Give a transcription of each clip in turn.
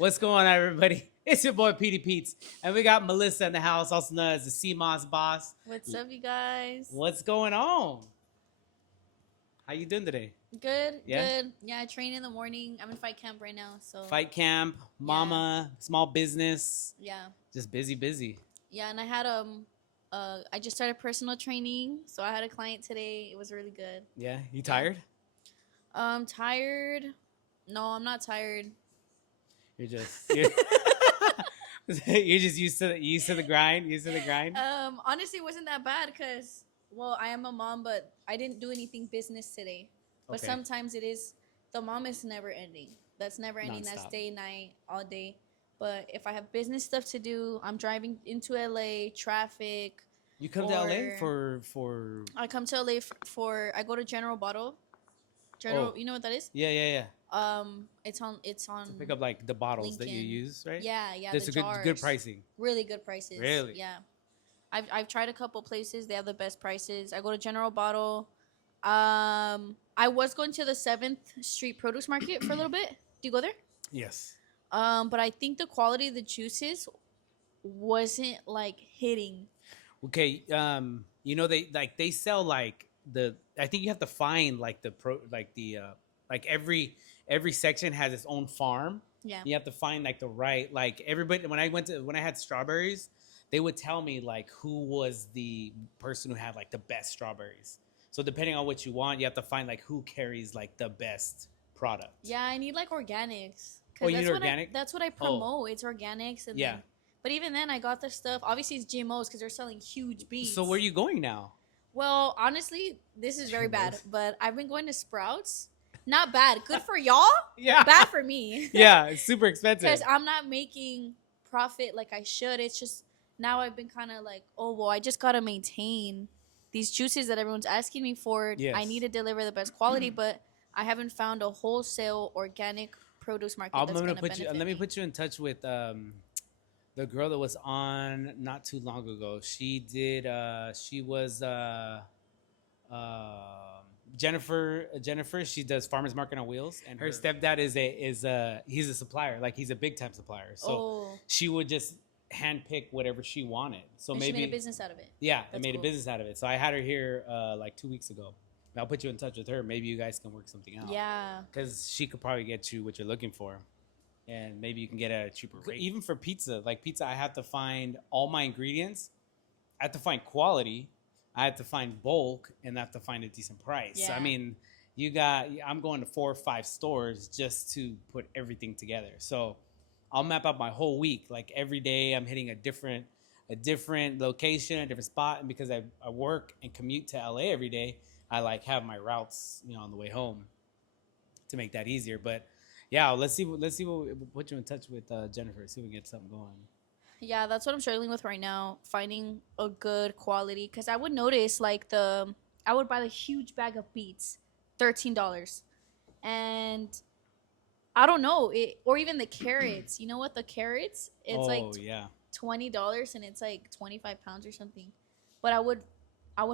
What's going on, everybody? It's your boy Petey Pete's, and we got Melissa in the house, also known as the CMOS boss. What's up, you guys? What's going on? How you doing today? Good, Yeah? good. Yeah, I train in the morning. I'm in fight camp right now, so Fight camp, mama, small business, yeah, just busy. yeah. And I had I just started personal training, so I had a client today. It was really good. Yeah, you tired? Tired? No, I'm not tired. You're just you're just used to the grind. Honestly, it wasn't that bad because well, I am a mom, but I didn't do anything business today. But Okay. sometimes it is. The mom is never ending. That's never ending. That's Nonstop. day, night, all day. But if I have business stuff to do, I'm driving into LA, traffic. You come to LA Or- for I come to LA for I go to General Bottle. General, Oh. you know what that is? yeah. It's on. To pick up like the bottles that you Lincoln. use, right? Yeah, There's the a jars. good pricing. Really good prices. Really? Yeah. I've tried a couple places. They have the best prices. I go to General Bottle. I was going to the 7th Street Produce Market for a little bit. Do you go there? Yes. But I think the quality of the juices wasn't like hitting. Okay, they sell like I think you have to find like like every section has its own farm. Yeah. You have to find like the right, like everybody when I had strawberries, they would tell me like who was the person who had like the best strawberries. So depending on what you want, you have to find like who carries like the best product. Yeah, I need like organics. Oh, you that's need what organic? that's what I promote. It's organics and Yeah. then, but even then I got the stuff. Obviously it's GMOs because they're selling huge beets. So where are you going now? Well, honestly, this is very bad, GMOs. but I've been going to Sprouts. Not bad. Good for y'all. Yeah. Bad for me. Yeah, it's super expensive. Because I'm not making profit like I should. It's just now I've been kind of like, oh, well, I just got to maintain these juices that everyone's asking me for. Yes. I need to deliver the best quality, but I haven't found a wholesale organic produce market I'm that's gonna going to put you. benefit Let me me. put you in touch with the girl that was on not too long ago. She did. She was Jennifer. Jennifer. She does farmers market on wheels, and her stepdad he's a supplier. Like he's a big time supplier. So Oh, she would just handpick whatever she wanted. So and maybe she made a business out of it. yeah, they That's made cool. a business out of it. So I had her here like 2 weeks ago. I'll put you in touch with her. Maybe you guys can work something out. Yeah. Because she could probably get you what you're looking for. And maybe you can get it at a cheaper rate. Even for pizza, like pizza, I have to find all my ingredients. I have to find quality. I have to find bulk, and I have to find a decent price. Yeah. I mean, I'm going to 4 or 5 stores just to put everything together. So I'll map out my whole week. Like every day, I'm hitting a different location, a different spot. And because I work and commute to LA every day, I like have my routes, on the way home to make that easier. But yeah, let's see what we'll put you in touch with Jennifer. See if we can get something going. Yeah, that's what I'm struggling with right now. Finding a good quality. Because I would notice, like, I would buy the huge bag of beets, $13. And I don't know. Or even the carrots. You know what? The carrots, it's like yeah. $20 and it's like 25 pounds or something. But I would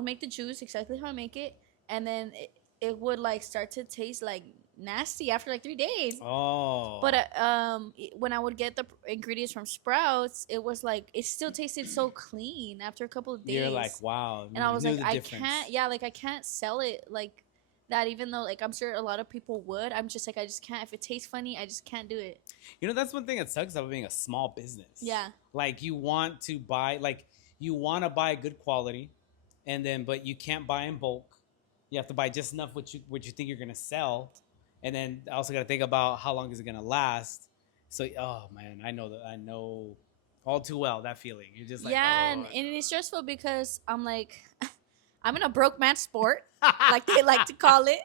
make the juice exactly how I make it. And then it would, like, start to taste, like, nasty after like 3 days. Oh. But when I would get the ingredients from Sprouts, it was like it still tasted so clean after a couple of days. You're like, wow. And I was like, I difference. can't. Yeah, like I can't sell it like that. Even though like I'm sure a lot of people would. I'm just like I just can't. If it tastes funny, I just can't do it. That's one thing that sucks about being a small business. Yeah. Like you want to buy good quality, but you can't buy in bulk. You have to buy just enough what you think you're gonna sell. And then I also got to think about how long is it going to last. So, oh, man, I know all too well that feeling. You're just like, yeah, oh. and it's stressful because I'm like, I'm in a broke man sport, like they like to call it.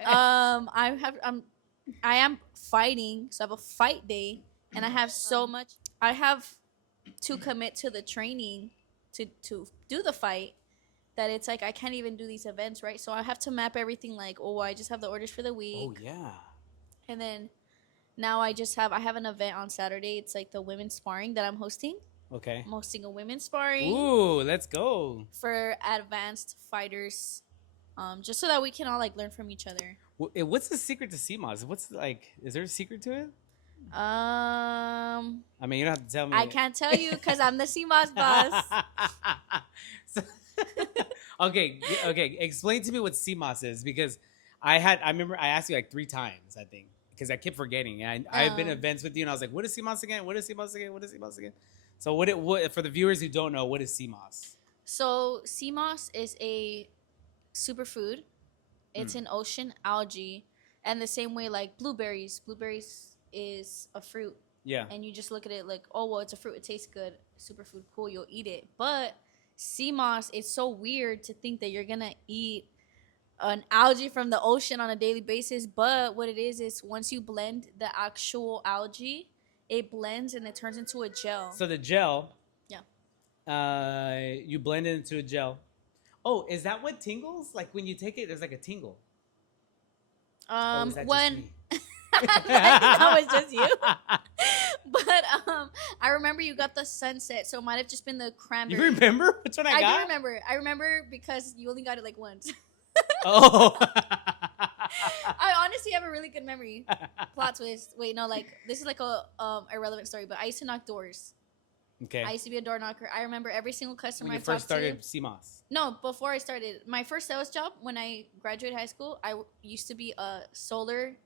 I am fighting, so I have a fight day, and I have so much. I have to commit to the training to do the fight. That it's like I can't even do these events, right? So I have to map everything like, oh, I just have the orders for the week. Oh, yeah. And then now I have an event on Saturday. It's like the women's sparring that I'm hosting. Okay. I'm hosting a women's sparring. Ooh, let's go. For advanced fighters, just so that we can all like learn from each other. What's the secret to CMOS? Is there a secret to it? I mean, you don't have to tell me. I can't tell you because I'm the CMOS boss. So- okay, okay. Explain to me what CMOS is because I remember I asked you like 3 times, I think, because I kept forgetting. And I've been to Um, events with you, and I was like, "What is CMOS again? What is CMOS again? What is CMOS again?" So what for the viewers who don't know, what is CMOS? so CMOS is a superfood. It's Hmm. an ocean algae, and the same way like blueberries. Blueberries is a fruit, Yeah. and you just look at it like, oh well, it's a fruit. It tastes good. Superfood, cool. You'll eat it. But sea moss, it's so weird to think that you're gonna eat an algae from the ocean on a daily basis. But what it is once you blend the actual algae, it blends and it turns into a gel. So the gel, Yeah. you blend it into a gel. Oh, is that what tingles? Like when you take it, there's like a tingle. Oh, is that just When me? I think that was just you. But I remember you got the sunset, so it might have just been the You cranberry. remember which one I got? do remember. I remember because you only got it like once. Oh. I honestly have a really good memory. Plot twist. Wait, no, like this is like a irrelevant story, but I used to knock doors. Okay. I used to be a door knocker. I remember every single customer When you I first talked started to. CMOS. No, before I started my first sales job when I graduated high school, used to be a solar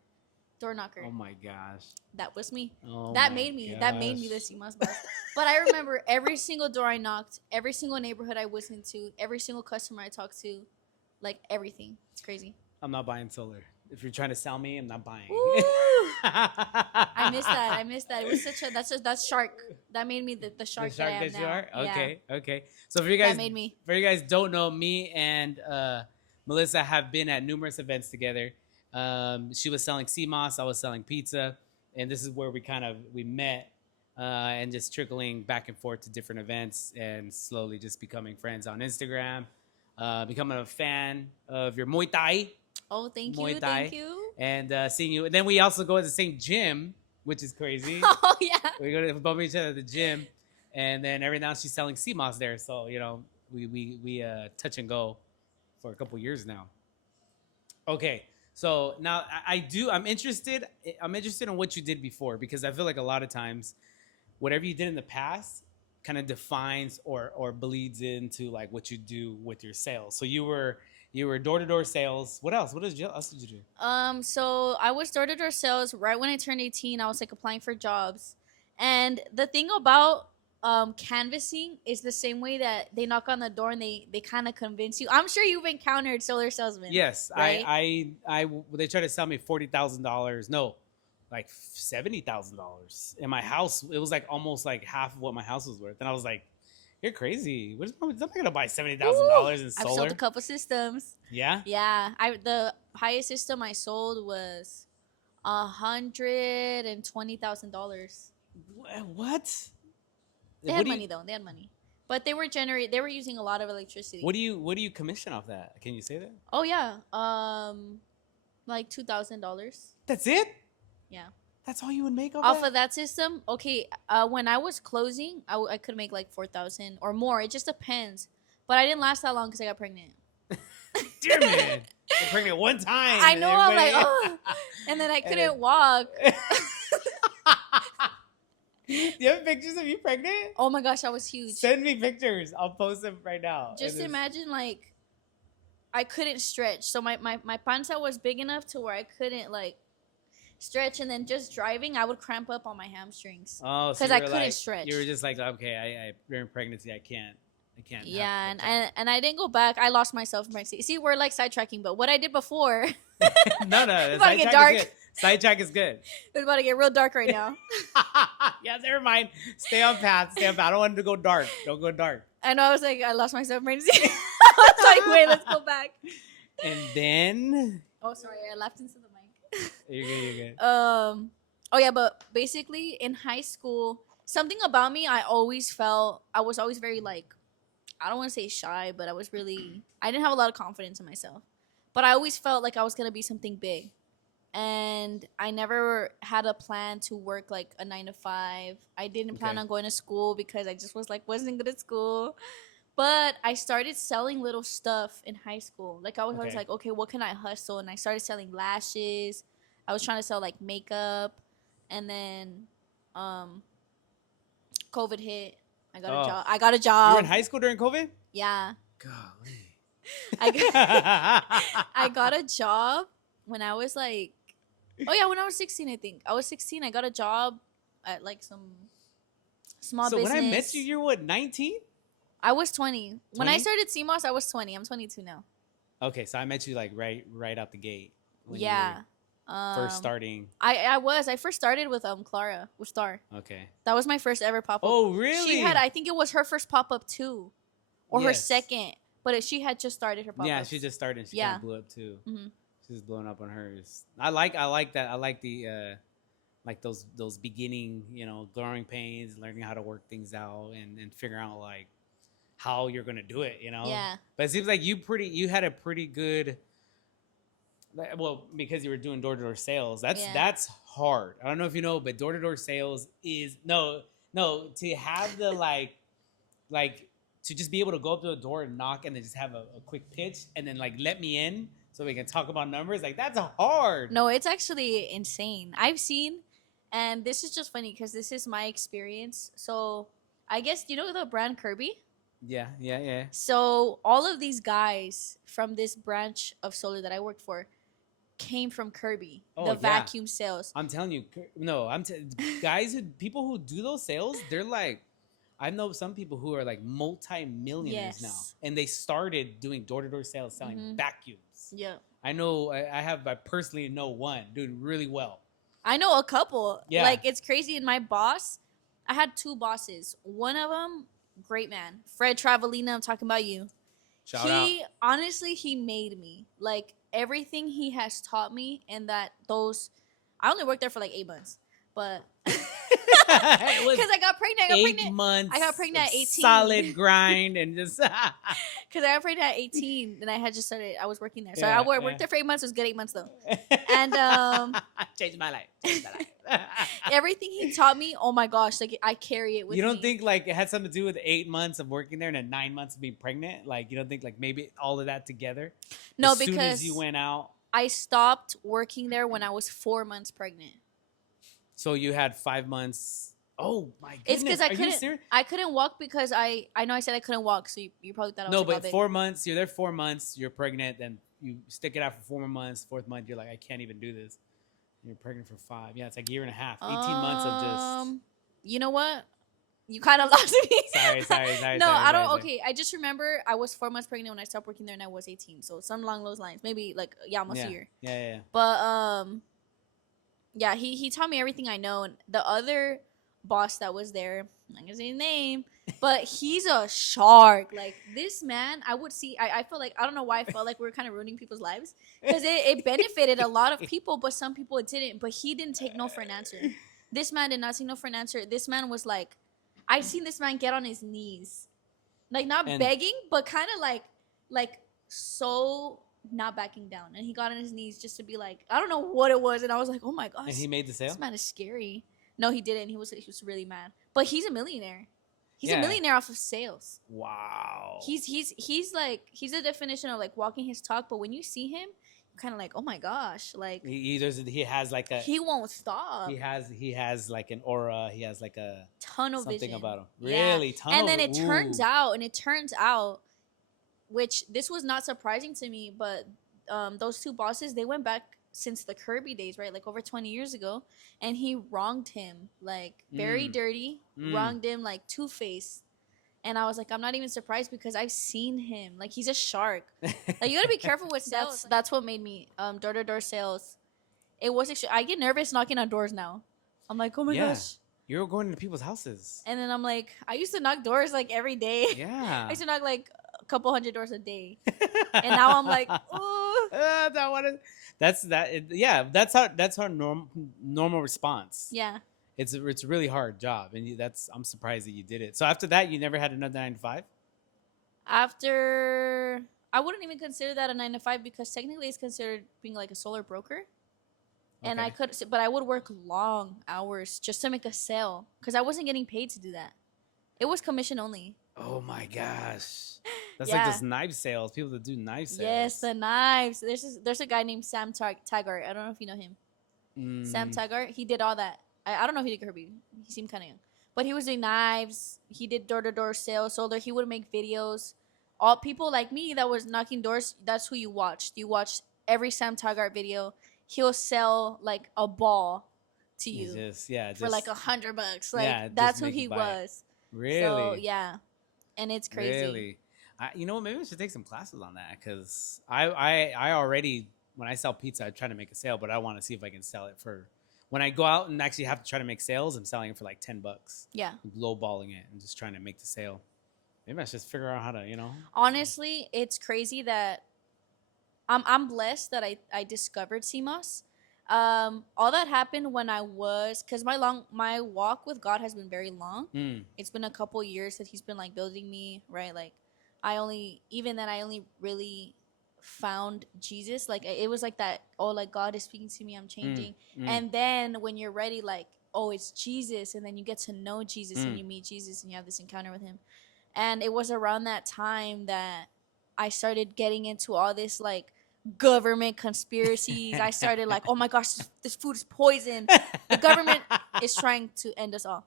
door knocker. Oh my gosh. That was me. Oh That my made me. That made me the gosh. CMOS boss. But I remember every single door I knocked, every single neighborhood I went into, every single customer I talked to, like everything. It's crazy. I'm not buying solar. If you're trying to sell me, I'm not buying. Ooh. I missed that. I missed that. It was such a that's shark. That made me the The shark, shark that I am that you now. are? Yeah. Okay, okay. So for you That guys made me. don't know, me and Melissa have been at numerous events together. She was selling CMOS, I was selling pizza, and this is where we met and just trickling back and forth to different events and slowly just becoming friends on Instagram, becoming a fan of your Muay Thai Oh, thank Muay you. Thai. Thank you. and seeing you. And then we also go to the same gym, which is crazy. Oh yeah. We go to bump each other at the gym, and then every now she's selling CMOS there. So we touch and go for a couple years now. Okay, so now I'm interested. I'm interested in what you did before because I feel like a lot of times, whatever you did in the past kind of defines or bleeds into like what you do with your sales. So you were door to door sales. What else? Else did you do? So I was door to door sales right when I turned 18. I was like applying for jobs, and the thing about canvassing is the same way that they knock on the door and they kind of convince you. I'm sure you've encountered solar salesmen. Yes, right? they tried to sell me $40,000. No, like $70,000 in my house. It was like almost like half of what my house was worth, and I was like, "You're crazy. I'm not gonna buy $70,000 in I've solar." sold a couple systems. Yeah. Yeah, the highest system I sold was $120,000. What? They had money though. They had money, but they were using a lot of electricity. What do you commission off that? Can you say that? Oh yeah, like $2,000. That's it. Yeah. That's all you would make Off of that system. Okay, when I was closing, I could make like 4,000 or more. It just depends. But I didn't last that long because I got pregnant. Dear man, you're pregnant one time. I know. I'm like, everybody- oh, and then I And couldn't then- walk. Do you have pictures of you pregnant? Oh my gosh, I was huge. Send me pictures. I'll post them right now. Just And it's- imagine like I couldn't stretch. So my panza was big enough to where I couldn't like stretch, and then just driving, I would cramp up on my hamstrings. Oh, so 'Cause you I were couldn't like- stretch. You were just like, okay, I during pregnancy, I can't. have Yeah, a child. and I didn't go back. I lost myself in pregnancy. See, we're like sidetracking, but what I did before no, It's about to get dark. Sidetrack is good. it's about to get real dark right now. Yeah, never mind. Stay on path. Stay on path. I don't want it to go dark. Don't go dark. I know. I was like, I lost myself in pregnancy. I was like, wait, let's go back. And then Oh, sorry, I laughed into the mic. you're good. You're good. Oh yeah, but basically in high school, something about me, I was always very like, I don't want to say shy, but I didn't have a lot of confidence in myself. But I always felt like I was gonna be something big, and I never had a plan to work like a 9 to 5. I didn't plan Okay. on going to school because I just was like wasn't good at school. But I started selling little stuff in high school. Like I was always Okay. like, okay, what can I hustle? And I started selling lashes. I was trying to sell like makeup, and then COVID hit. I got Oh. a job. I got a You job. were in high school during COVID? Yeah. Golly. I got, I got a job when I was like, oh yeah, when I was 16, I think. I was 16. I got a job at like some small So business. when I met you, you're what, 19? I was 20. When I 20? started CMOS, I was 20. I'm 22 now. Okay, so I met you like right out the gate. When you Yeah. were first starting. I first started with Clara with Star. Okay. That was my first ever pop up. Oh, really? She had, I think it was her first pop up too, or her Yes. second. But she had just started her pop up. Yeah, she just started. And she kind of blew up too. Mhm. She's blowing up on hers. I like that. I like the like those beginning, growing pains, learning how to work things out and figuring out like how you're gonna do it. Yeah. But it seems like you had a pretty good. Well, because you were doing door-to-door sales, that's hard. I don't know if you know, but door-to-door sales is no to have the like to just be able to go up to the door and knock and then just have a quick pitch and then like let me in so we can talk about numbers. Like that's hard. No, it's actually insane. I've seen, and this is just funny because this is my experience. So I guess you know the brand Kirby. Yeah. So all of these guys from this branch of solar that I worked for came from Kirby, the vacuum sales. I'm telling you, people who do those sales, they're like, I know some people who are like multi-millionaires now, and they started doing door-to-door sales selling vacuums. Yeah, I know. I personally know one doing really well. I know a couple. Yeah, like it's crazy. And my boss, I had two bosses. One of them, great man, Fred Travelina. I'm talking about you. Shout out. Honestly, he made me like everything he has taught me, and I only worked there for like 8 months, but. Because I got pregnant. 8 months. I got pregnant at 18. Solid grind and just. Because I got pregnant at 18, and I had just started. I was working there, so I worked there for 8 months. It was good 8 months though, and changed my life. everything he taught me. Oh my gosh, like I carry it with me. You don't think like it had something to do with 8 months of working there and then 9 months of being pregnant? Like you don't think like maybe all of that together? No, because because soon as you went out, I stopped working there when I was 4 months pregnant. So you had 5 months. Oh my goodness! It's because I couldn't walk because I know I said I couldn't walk, so you probably thought I was no, but 4 months. You're there 4 months. You're pregnant. Then you stick it out for 4 more months. 4th month, you're like, I can't even do this. You're pregnant for 5. Yeah, it's like a year and a half. 18 months of just. You know what? You kind of lost me. Sorry. No, I don't. Okay, I just remember I was 4 months pregnant when I stopped working there, and I was 18. So something along those lines. Maybe like almost a year. Yeah. But yeah, he taught me everything I know. And the other boss that was there, I'm not gonna say his name, but he's a shark. Like this man, I would see. I felt like I don't know why I felt like we were kind of ruining people's lives because it benefited a lot of people, but some people it didn't. But he didn't take no for an answer. This man did not take no for an answer. This man was like, I seen this man get on his knees, like not begging, but kind of like so not backing down. And he got on his knees just to be like, I don't know what it was. And I was like, oh my gosh. And he made the sale? This man is scary. No, he didn't. He was really mad. But he's a millionaire. He's a millionaire off of sales. Wow. He's the definition of like walking his talk. But when you see him, you're kind of like, oh my gosh, like he has like a he won't stop. He has like an aura. He has like a tunnel vision. Something about him. Really? Yeah. And then it turns out, which this was not surprising to me, but those two bosses, they went back since the Kirby days, right? Like over 20 years ago. And he wronged him, like very dirty, wronged him like Two-Face. And I was like, I'm not even surprised because I've seen him. Like he's a shark. Like you gotta be careful with sales. That's what made me door-to-door sales. It was I get nervous knocking on doors now. I'm like, oh my gosh. You're going into people's houses. And then I'm like, I used to knock doors like every day. Yeah. I used to knock like a couple hundred doors a day. And now I'm like, oh. That's our normal response. Yeah. It's a really hard job, and I'm surprised that you did it. So after that, you never had another 9 to 5? After, I wouldn't even consider that a 9 to 5 because technically it's considered being like a solar broker. And but I would work long hours just to make a sale because I wasn't getting paid to do that. It was commission only. Oh my gosh. That's like those knife sales. People that do knife sales. Yes, the knives. There's a guy named Sam Taggart. I don't know if you know him. Sam Taggart. He did all that. I don't know if he did Kirby. He seemed kind of young, but he was doing knives. He did door-to-door sales. So there, he would make videos. All people like me that was knocking doors. That's who you watched. You watched every Sam Taggart video. He'll sell like a ball to you for like $100. Like yeah, that's who he was. Really? So yeah, and it's crazy. Really? You know what? Maybe I should take some classes on that because I already, when I sell pizza, I try to make a sale, but I want to see if I can sell it for, when I go out and actually have to try to make sales, I'm selling it for like $10. Yeah. Lowballing it and just trying to make the sale. Maybe I should just figure out how to, Honestly, it's crazy that I'm blessed that I discovered CMOS. All that happened when I was, because my walk with God has been very long. It's been a couple years that he's been like building me, right? Like I only really found Jesus. Like it was like that, oh, like God is speaking to me, I'm changing. And then when you're ready, like, oh, it's Jesus, and then you get to know Jesus and you meet Jesus and you have this encounter with him. And it was around that time that I started getting into all this like government conspiracies. I started like, oh my gosh, this food is poison. The government is trying to end us all,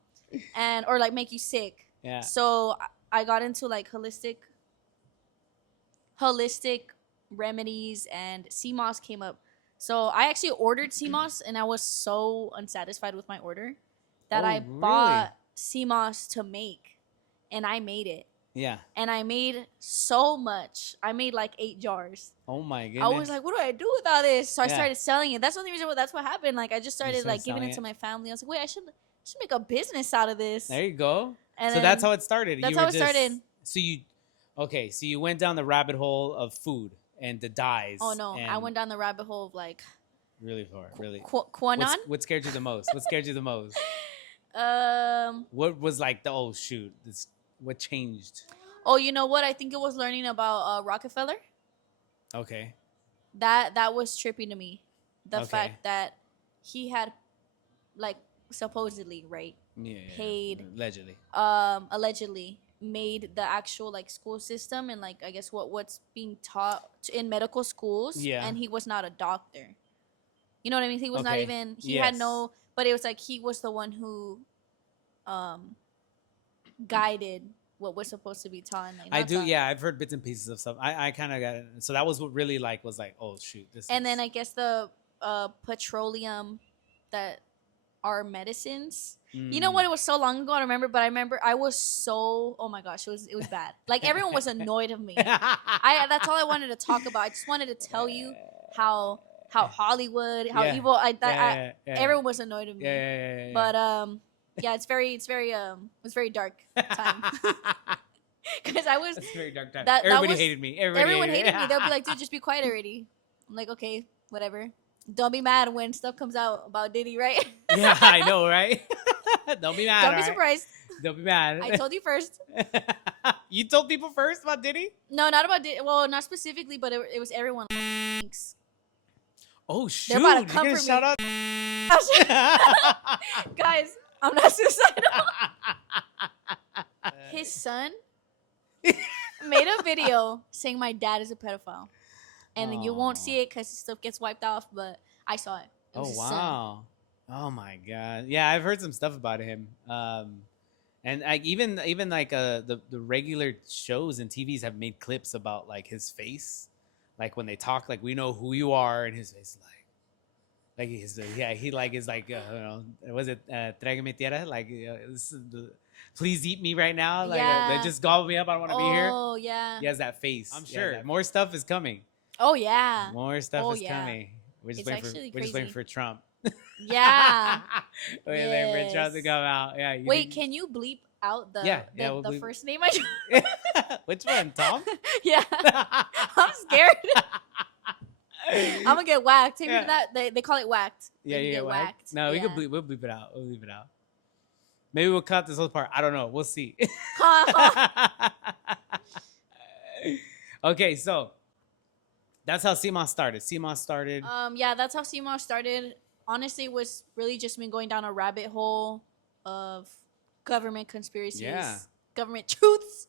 and or like make you sick. Yeah. So I got into like holistic remedies, and CMOS came up. So I actually ordered CMOS, and I was so unsatisfied with my order that I bought CMOS to make, and I made it. Yeah. And I made so much. I made like 8 jars. Oh my goodness. I was like, what do I do with all this? So I started selling it. That's the only reason. That's what happened. Like I just started like giving it to my family. I was like, wait, I should make a business out of this. There you go. And so that's how it started. That's how it started. So you went down the rabbit hole of food and the dyes. Oh no, I went down the rabbit hole of like. Really far, really. Quanon. What scared you the most? What scared you the most? What was like the shoot? What changed? Oh, you know what? I think it was learning about Rockefeller. Okay. That was trippy to me. The fact that he had, like, supposedly, right? Yeah. Paid. Allegedly. Allegedly made the actual like school system and like I guess what's being taught in medical schools. Yeah. And he was not a doctor. You know what I mean? He was not even. He had no. But it was like he was the one who, guided what was supposed to be taught. Like, I do. Yeah, I've heard bits and pieces of stuff. I kind of got it. So that was what really was like, oh shoot, this. And then I guess the petroleum that are medicines. You know what? It was so long ago. I remember, but I remember I was so. Oh my gosh, it was bad. Like everyone was annoyed of me. That's all I wanted to talk about. I just wanted to tell you how Hollywood, how evil. Everyone was annoyed of me. Yeah. But yeah, it was very dark time. Because I was. It's a very dark time. Everybody hated me. Everyone hated me. They'll be like, dude, just be quiet already. I'm like, okay, whatever. Don't be mad when stuff comes out about Diddy, right? Yeah, I know, right? Don't be mad. Don't be surprised. Don't be mad. I told you first. You told people first about Diddy? No, not about Diddy. Well, not specifically, but it was everyone. Thanks. Oh, shoot. They're about to come for me. Shout out. Guys, I'm not suicidal. His son made a video saying my dad is a pedophile. And you won't see it because stuff gets wiped off, but I saw it. It was his wow. Son. Oh, my God. Yeah, I've heard some stuff about him. And even like the regular shows and TVs have made clips about like his face. Like when they talk, like we know who you are, and his face like he's he like is like was it Trágame tierra, like please eat me right now, like they just gobble me up, I don't want to be here. Oh yeah, he has that face. I'm sure more stuff is coming. Oh yeah, more stuff is coming. We're just waiting for Trump. Yeah. We're waiting for Trump to come out. Yeah. Wait, can you bleep out the first name I Which one, Tom? Yeah. I'm scared. I'm gonna get whacked. Take me to that. They call it whacked. Yeah, you get whacked. No, we'll bleep it out. We'll leave it out. Maybe we'll cut this whole part. I don't know. We'll see. Okay, so that's how CMOS started. Yeah, that's how CMOS started. Honestly, it was really just me going down a rabbit hole of government conspiracies, government truths,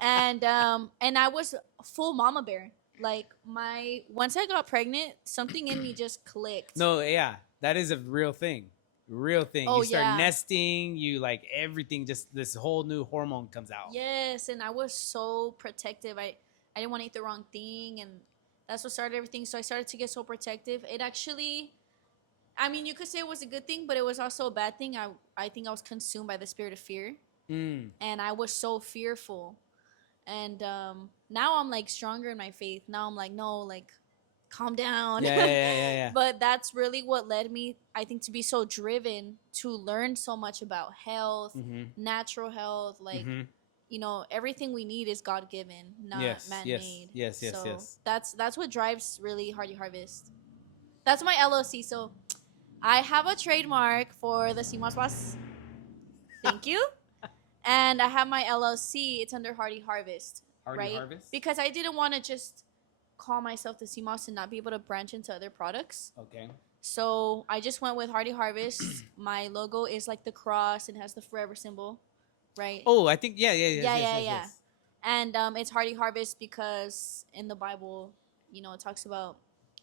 and I was full mama bear. Like once I got pregnant, something in me just clicked. No, yeah, that is a real thing. Real thing. Oh, You start yeah. nesting. You like everything. Just this whole new hormone comes out. Yes, and I was so protective. I didn't want to eat the wrong thing, and that's what started everything. So I started to get so protective. It actually, I mean, you could say it was a good thing, but it was also a bad thing. I think I was consumed by the spirit of fear, Mm. and I was so fearful. And now I'm like stronger in my faith. Now I'm like, no, like, calm down. Yeah, yeah, yeah, yeah, yeah. But that's really what led me, I think, to be so driven to learn so much about health, Mm-hmm. natural health, like, Mm-hmm. you know, everything we need is God given, not Yes, man yes, made. yes, yes, So yes. that's what drives really Hardy Harvest. That's my LLC. So I have a trademark for the Simas Boss. Thank you. And I have my LLC. It's under Hardy Harvest, Hardy right? Harvest? Because I didn't want to just call myself the Simas and not be able to branch into other products. Okay. So I just went with Hardy Harvest. My logo is like the cross and has the forever symbol, right? Oh, I think yeah, yeah, yes, Yeah, yes, yeah, yes, yeah. yes. And it's Hardy Harvest because in the Bible, you know, it talks about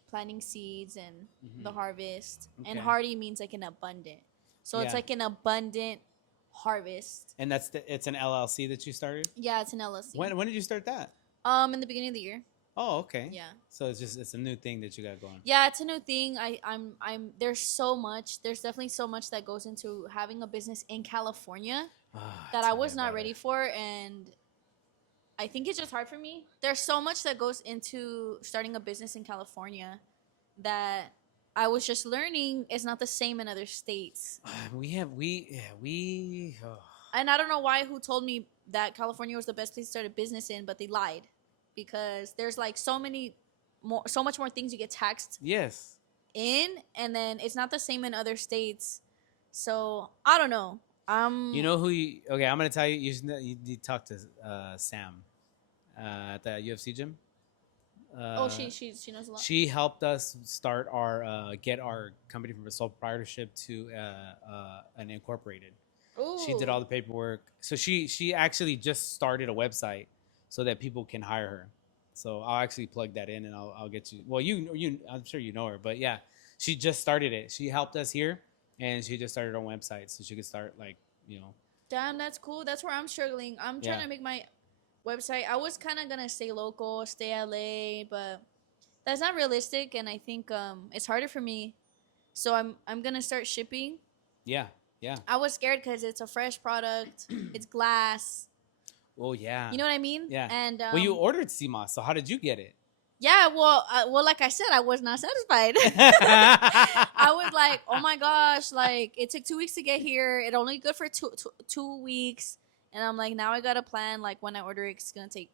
planting seeds and Mhm. the harvest. And Okay. hardy means like an abundant. So it's Yeah. like an abundant harvest. And it's an LLC that you started. Yeah, it's an LLC. When did you start that? In the beginning of the year. Oh, okay. Yeah. So it's a new thing that you got going. Yeah, it's a new thing. I'm there's so much. There's definitely so much that goes into having a business in California that I Tell me was not about ready it. for, and I think it's just hard for me. There's so much that goes into starting a business in California that I was just learning is not the same in other states. We. And I don't know who told me that California was the best place to start a business in, but they lied because there's like so much more things you get taxed Yes. in, and then it's not the same in other states. So I don't know. You know who you? Okay, I'm gonna tell you. You talk to Sam at the UFC gym. Oh, she knows a lot. She helped us start our get our company from a sole proprietorship to an incorporated. She did all the paperwork. So she actually just started a website so that people can hire her. So I'll actually plug that in and I'll get you. Well, you I'm sure you know her, but yeah, she just started it. She helped us here, and she just started her own website so she could start like Damn, that's cool. That's where I'm struggling. I'm trying Yeah. to make my website. I was kind of gonna stay local, stay LA, but that's not realistic, and I think it's harder for me. So I'm gonna start shipping. Yeah, yeah. I was scared because it's a fresh product. It's glass. Oh yeah. You know what I mean? Yeah. And Well, you ordered CMOS, so how did you get it? yeah. Well, like I said, I was not satisfied. I was like, oh my gosh, like it took 2 weeks to get here. It only good for 2 weeks, and I'm like, now I gotta plan like when I order it, it's gonna take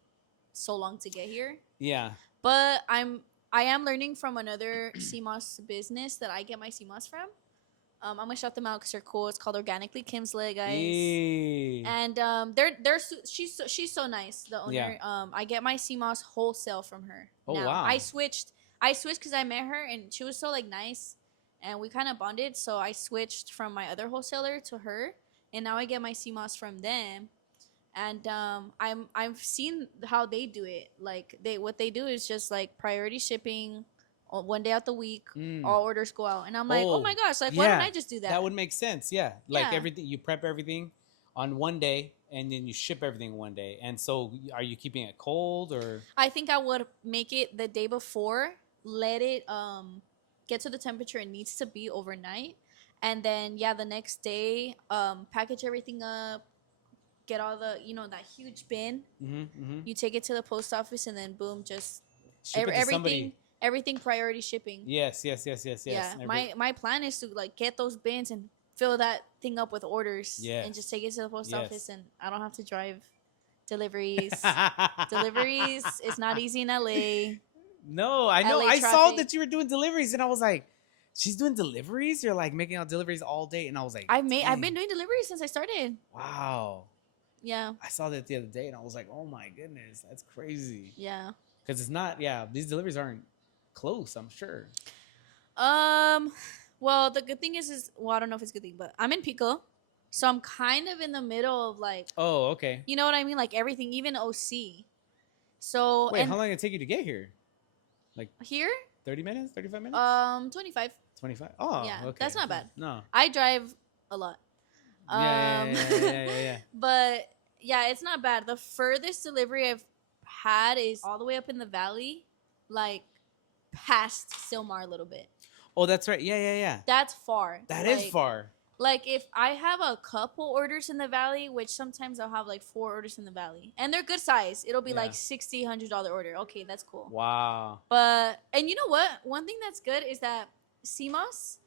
so long to get here. Yeah. But I am learning from another CMOS business that I get my CMOS from. I'm gonna shout them out because they're cool. It's called Organically Kimsley, guys. Yay. And she's so nice. The owner. Yeah. I get my CMOS wholesale from her. Oh, now. wow. I switched because I met her and she was so like nice, and we kind of bonded. So I switched from my other wholesaler to her, and now I get my CMOS from them. And I've seen how they do it. Like what they do is just like priority shipping, one day out the week, Mm. all orders go out, and I'm like, oh my gosh, like why yeah. don't I just do that? That would make sense. Yeah. Like Yeah. everything, you prep everything on one day and then you ship everything one day. And so are you keeping it cold or? I think I would make it the day before, let it get to the temperature it needs to be overnight, and then the next day package everything up, get all the that huge bin. Mm-hmm. You take it to the post office, and then boom, just Ship it to everything somebody. everything priority shipping. Yes. Yeah, my plan is to like get those bins and fill that thing up with orders, Yes. and just take it to the post Yes. office, and I don't have to drive deliveries. Deliveries is not easy in LA. No, I know. LA I saw traffic. that you were doing deliveries, and I was like, "She's doing deliveries? You're like making out deliveries all day?" And I was like, I've "Dang, been doing deliveries since I started. wow." Yeah, I saw that the other day, and I was like, "Oh my goodness, that's crazy." yeah. Because it's not. Yeah, these deliveries aren't close. I'm sure. Well, the good thing is well, I don't know if it's a good thing, but I'm in Pico, so I'm kind of in the middle of like, Oh, okay. you know what I mean, like everything, even OC. So Wait, and how long did it take you to get here? here, 30 minutes? 35 minutes? 25. 25. Oh, Yeah, okay. that's not bad. No. I drive a lot. Yeah. But yeah, it's not bad. The furthest delivery I've had is all the way up in the valley, like past Silmar a little bit. Oh, that's right. Yeah. That's far. That is Like, far. Like if I have a couple orders in the valley, which sometimes I'll have like 4 orders in the valley, and they're good size, it'll be Yeah. like $60-$100 order. Okay, that's cool. Wow. But and you know what? One thing that's good is that CMOS,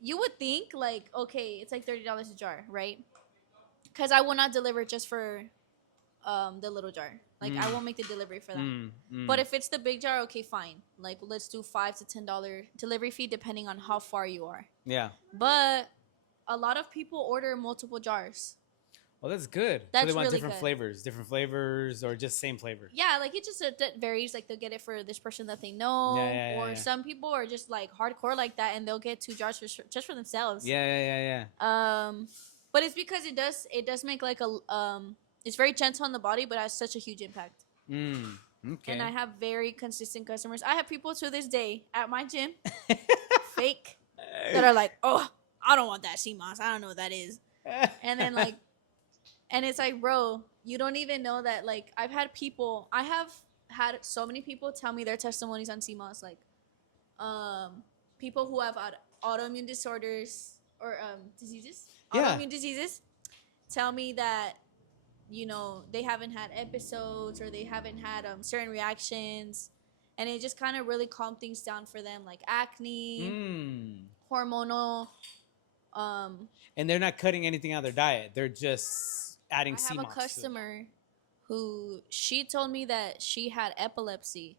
you would think like, okay, it's like $30 a jar, right? Because I will not deliver just for the little jar. Like I won't make the delivery for that. But if it's the big jar, okay, fine. Like let's do $5 to $10 delivery fee depending on how far you are. Yeah. But a lot of people order multiple jars. Well, that's good. That's so they want really different flavors, or just same flavor. Yeah, like it just that varies. Like they'll get it for this person that they know, or some people are just like hardcore like that, and they'll get 2 jars just for themselves. Yeah. But it's because it does make like it's very gentle on the body, but has such a huge impact. Okay. And I have very consistent customers. I have people to this day at my gym, fake, that are like, oh, I don't want that CMOS. I don't know what that is. And then like, and it's like, bro, you don't even know that. Like, I have had so many people tell me their testimonies on CMOS, like, people who have autoimmune disorders or diseases, autoimmune diseases, tell me that, you know, they haven't had episodes or they haven't had certain reactions, and it just kind of really calmed things down for them, like acne, hormonal. And they're not cutting anything out of their diet. They're just adding CMOS. I have a customer who she told me that she had epilepsy.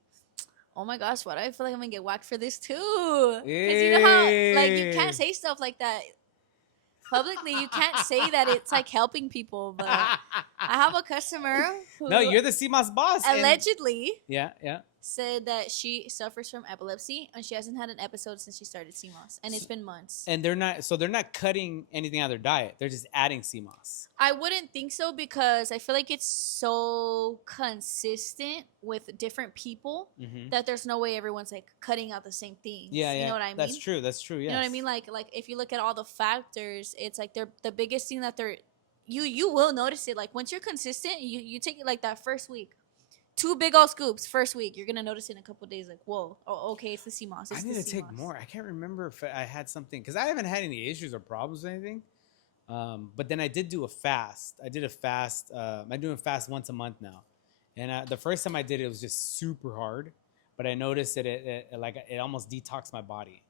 Oh my gosh, why do I feel like I'm gonna get whacked for this too? Because you know how like you can't say stuff like that publicly. You can't say that it's like helping people. But I have a customer who no, you're the CMOS boss. Allegedly, yeah. Said that she suffers from epilepsy and she hasn't had an episode since she started CMOS, and it's been months. And they're not cutting anything out of their diet. They're just adding CMOS. I wouldn't think so, because I feel like it's so consistent with different people that there's no way everyone's like cutting out the same things. Yeah, you know what I mean? That's true. Yes. You know what I mean? Like if you look at all the factors, it's like they're the biggest thing that they're you will notice it. Like once you're consistent, you take it like that first week. 2 big old scoops first week. You're gonna notice it in a couple of days. Like, whoa, oh, okay, it's the CMOS. I need to take more. I can't remember if I had something, because I haven't had any issues or problems with anything. But then I did do a fast. I did a fast. I'm doing a fast once a month now. And the first time I did it, it was just super hard. But I noticed that it almost detoxed my body.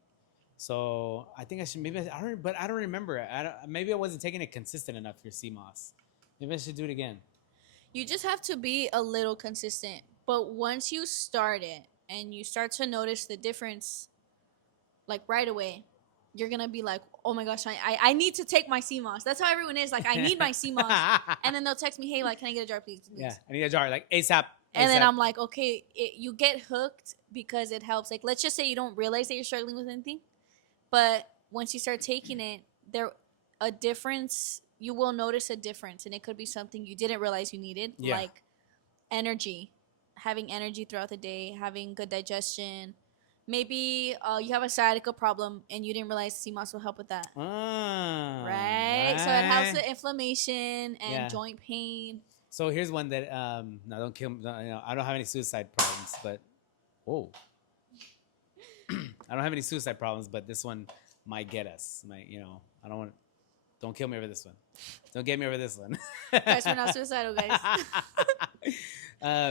So I think I should I don't remember. Maybe I wasn't taking it consistent enough for CMOS. Maybe I should do it again. You just have to be a little consistent. But once you start it and you start to notice the difference, like right away, you're going to be like, oh my gosh, I need to take my CMOS. That's how everyone is. Like, I need my CMOS. And then they'll text me, hey, like, can I get a jar, please? Yeah, I need a jar, like ASAP. And then I'm like, okay, you get hooked because it helps. Like, let's just say you don't realize that you're struggling with anything. But once you start taking it, you will notice a difference, and it could be something you didn't realize you needed, like energy, having energy throughout the day, having good digestion. Maybe you have a sciatica problem and you didn't realize CMOS will help with that. Right? So it helps with inflammation and joint pain. So here's one that no, don't kill me. I don't have any suicide problems, but I don't have any suicide problems, but this one might get us. I don't want. Don't kill me over this one. Don't get me over this one. Guys, we're not suicidal, guys.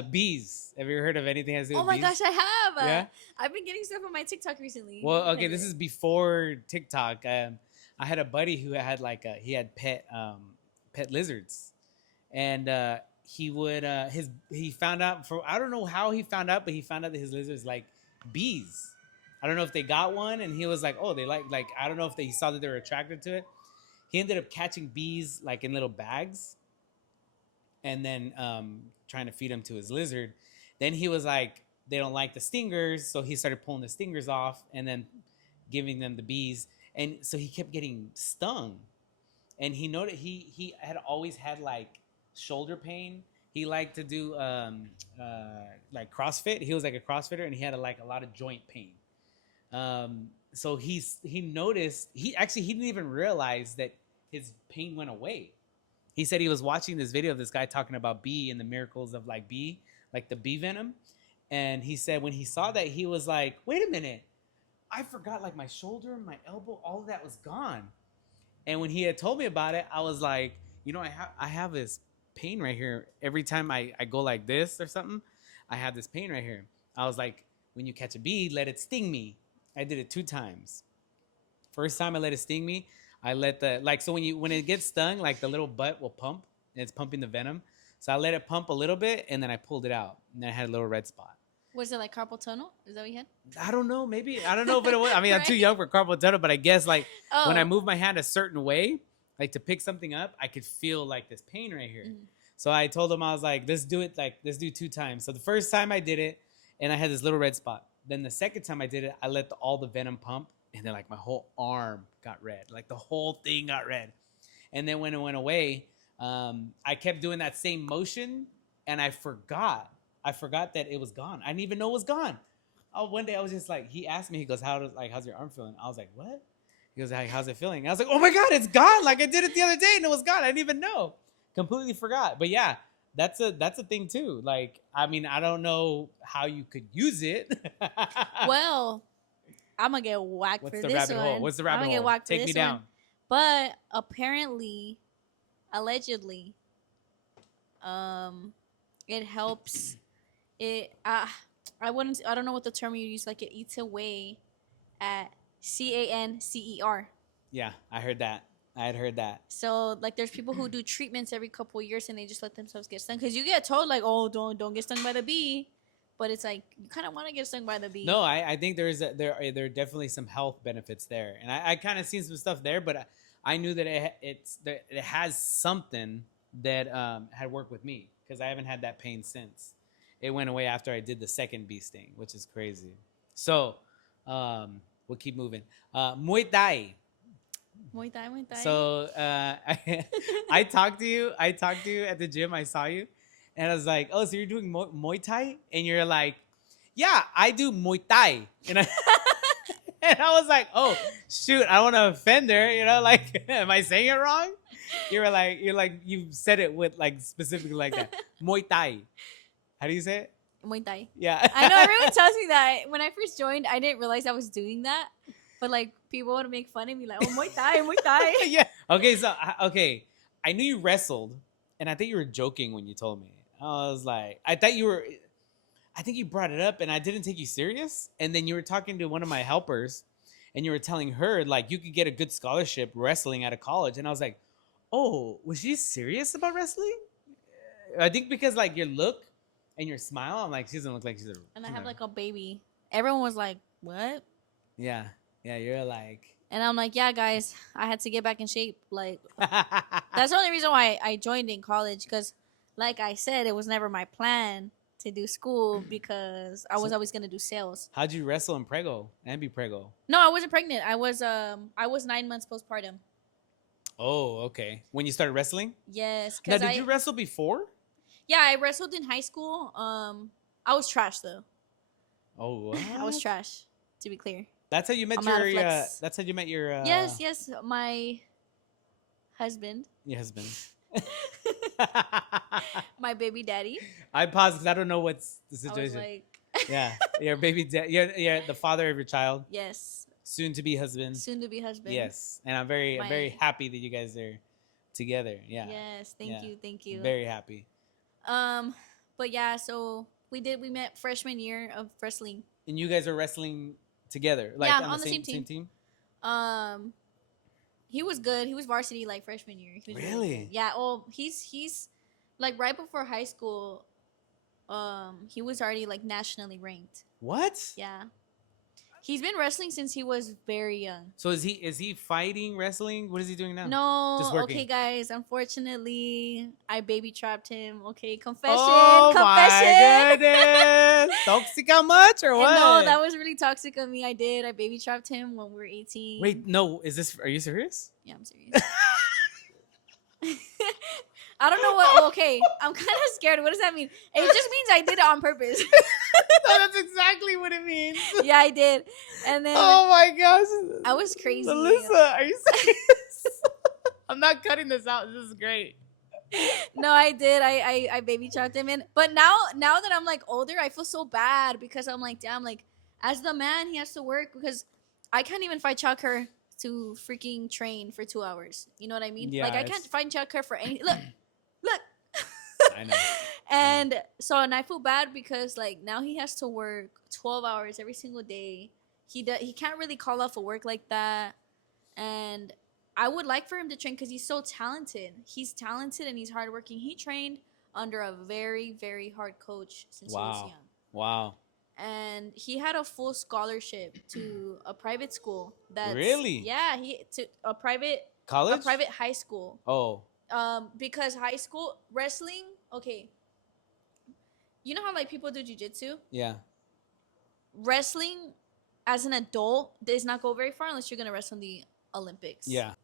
Bees. Have you ever heard of anything that has to do with bees? Oh my gosh, I have. Yeah? I've been getting stuff on my TikTok recently. Well, okay, this is before TikTok. I had a buddy who had he had pet lizards, and he would he found out I don't know how he found out, but he found out that his lizards like bees. I don't know if they got one, and he was like, oh, they like I don't know if he saw that they were attracted to it. He ended up catching bees like in little bags, and then trying to feed them to his lizard. Then he was like, they don't like the stingers, so he started pulling the stingers off and then giving them the bees. And so he kept getting stung. And he noted he had always had like shoulder pain. He liked to do like CrossFit. He was like a CrossFitter, and he had a lot of joint pain. so he noticed, he didn't even realize that his pain went away. He said he was watching this video of this guy talking about bee and the miracles of like bee, like the bee venom. And he said when he saw that, he was like, wait a minute, I forgot, like my shoulder, my elbow, all of that was gone. And when he had told me about it, I was like, you know, I have this pain right here. Every time I go like this or something, I have this pain right here. I was like, when you catch a bee, let it sting me. I did it 2 times. First time I let it sting me, I let the, like, so when it gets stung, like the little butt will pump and it's pumping the venom. So I let it pump a little bit and then I pulled it out and I had a little red spot. Was it like carpal tunnel? Is that what you had? I don't know. Maybe. I don't know if it was. I mean, I'm too Right. young for carpal tunnel, but I guess like when I Oh. move my hand a certain way, like to pick something up, I could feel like this pain right here. Mhm. So I told him, I was like, let's do it. Like, let's do 2 times. So the first time I did it and I had this little red spot. Then the second time I did it, I let all the venom pump and then like my whole arm got red. Like the whole thing got red. And then when it went away, I kept doing that same motion and I forgot. I forgot that it was gone. I didn't even know it was gone. Oh, one day I was just like, he asked me, he goes, how's your arm feeling? I was like, what? He goes, how's it feeling? I was like, oh my God, it's gone. Like I did it the other day and it was gone. I didn't even know. Completely forgot. But yeah, that's a thing too. Like, I mean, I don't know how you could use it. Well, I'm gonna get whacked What's for the this rabbit one. hole? What's the I'm rabbit gonna get hole? whacked for Take me this down. one. But apparently, allegedly, it helps. I wouldn't. I don't know what the term you use. Like it eats away at cancer. Yeah, I heard that. I had heard that. So like, there's people who do treatments every couple of years and they just let themselves get stung because you get told like, oh, don't get stung by the bee, but it's like you kind of want to get stung by the bee. No, I think there are definitely some health benefits there, and I kind of seen some stuff there, but I knew that it has something that had worked with me because I haven't had that pain since. It went away after I did the second bee sting, which is crazy. So we'll keep moving. Muay Thai. Muay Thai, Muay Thai. So I talked to you. I talked to you at the gym. I saw you, and I was like, "Oh, so you're doing Muay Thai?" And you're like, "Yeah, I do Muay Thai." And and I was like, "Oh, shoot, I don't want to offend her. You know, like, am I saying it wrong?" You're like, you said it with like specifically like that. Muay Thai. How do you say it? Muay Thai. Yeah. I know everyone tells me that. When I first joined, I didn't realize I was doing that. But like people would make fun of me, like, "Oh, Muay Thai, Muay Thai." Yeah. Okay. So okay, I knew you wrestled, and I think you were joking when you told me. I was like, I thought you were. I think you brought it up, and I didn't take you serious. And then you were talking to one of my helpers, and you were telling her like you could get a good scholarship wrestling out of college, and I was like, oh, was she serious about wrestling? I think because like your look and your smile, I'm like, she doesn't look like she's a. And I have like a baby. Everyone was like, "What?" Yeah. Yeah. You're like. And I'm like, "Yeah, guys, I had to get back in shape." Like that's the only reason why I joined in college because, like I said, it was never my plan to do school because I was always gonna do sales. How'd you wrestle in Prego and be Prego? No, I wasn't pregnant. I was 9 months postpartum. Oh, okay. When you started wrestling? Yes, Now, because did you wrestle before? yeah, I wrestled in high school. I was trash though. Oh, what? I was trash, to be clear. That's how you met I'm out of your. flex. That's how you met your. Yes, my husband, Your husband. my baby daddy. I paused because I don't know what's the I was situation. like, Yeah, your baby. You're the father of your child, yes, soon to be husband. soon to be husband. Yes, and I'm very My- happy that you guys are together. Yeah. Yes, Yeah. thank you. Very happy. But yeah, so we met freshman year of wrestling. And you guys are wrestling together, like Yeah, on the same team. He was good. He was varsity like freshman year. He was Really? good. Yeah. Oh, he's like right before high school. He was already like nationally ranked. What? Yeah. He's been wrestling since he was very young. So is he fighting wrestling? What is he doing now? No, Just working. okay, guys. Unfortunately, I baby trapped him. Okay, confession, Oh confession. my goodness! Toxic much or And what? no, that was really toxic of me. I did. I baby trapped him when we were 18. Wait, no. Are you serious? Yeah, I'm serious. I don't know what. Okay, I'm kind of scared. What does that mean? It just means I did it on purpose. No, that's exactly what it means. Yeah, I did. And then Oh my gosh. I was crazy. Melissa, are you serious? I'm not cutting this out. This is great. No, I did. I baby chopped him in. But now that I'm like older, I feel so bad because I'm like, damn, like as the man, he has to work because I can't even find childcare to freaking train for 2 hours. You know what I mean? Yeah, Like I can't find childcare for any. Look. I know. And so, and I feel bad because like now he has to work 12 hours every single day. He can't really call off of work like that. And I would like for him to train because he's so talented. He's talented and he's hardworking. He trained under a very, very hard coach since he was Wow. young. Wow. And he had a full scholarship to a private school. That's, Really? Yeah, he to a private College? high school. Oh. Because high school wrestling, okay. You know how like people do jujitsu? Yeah. Wrestling as an adult does not go very far unless you're gonna wrestle in the Olympics. Yeah.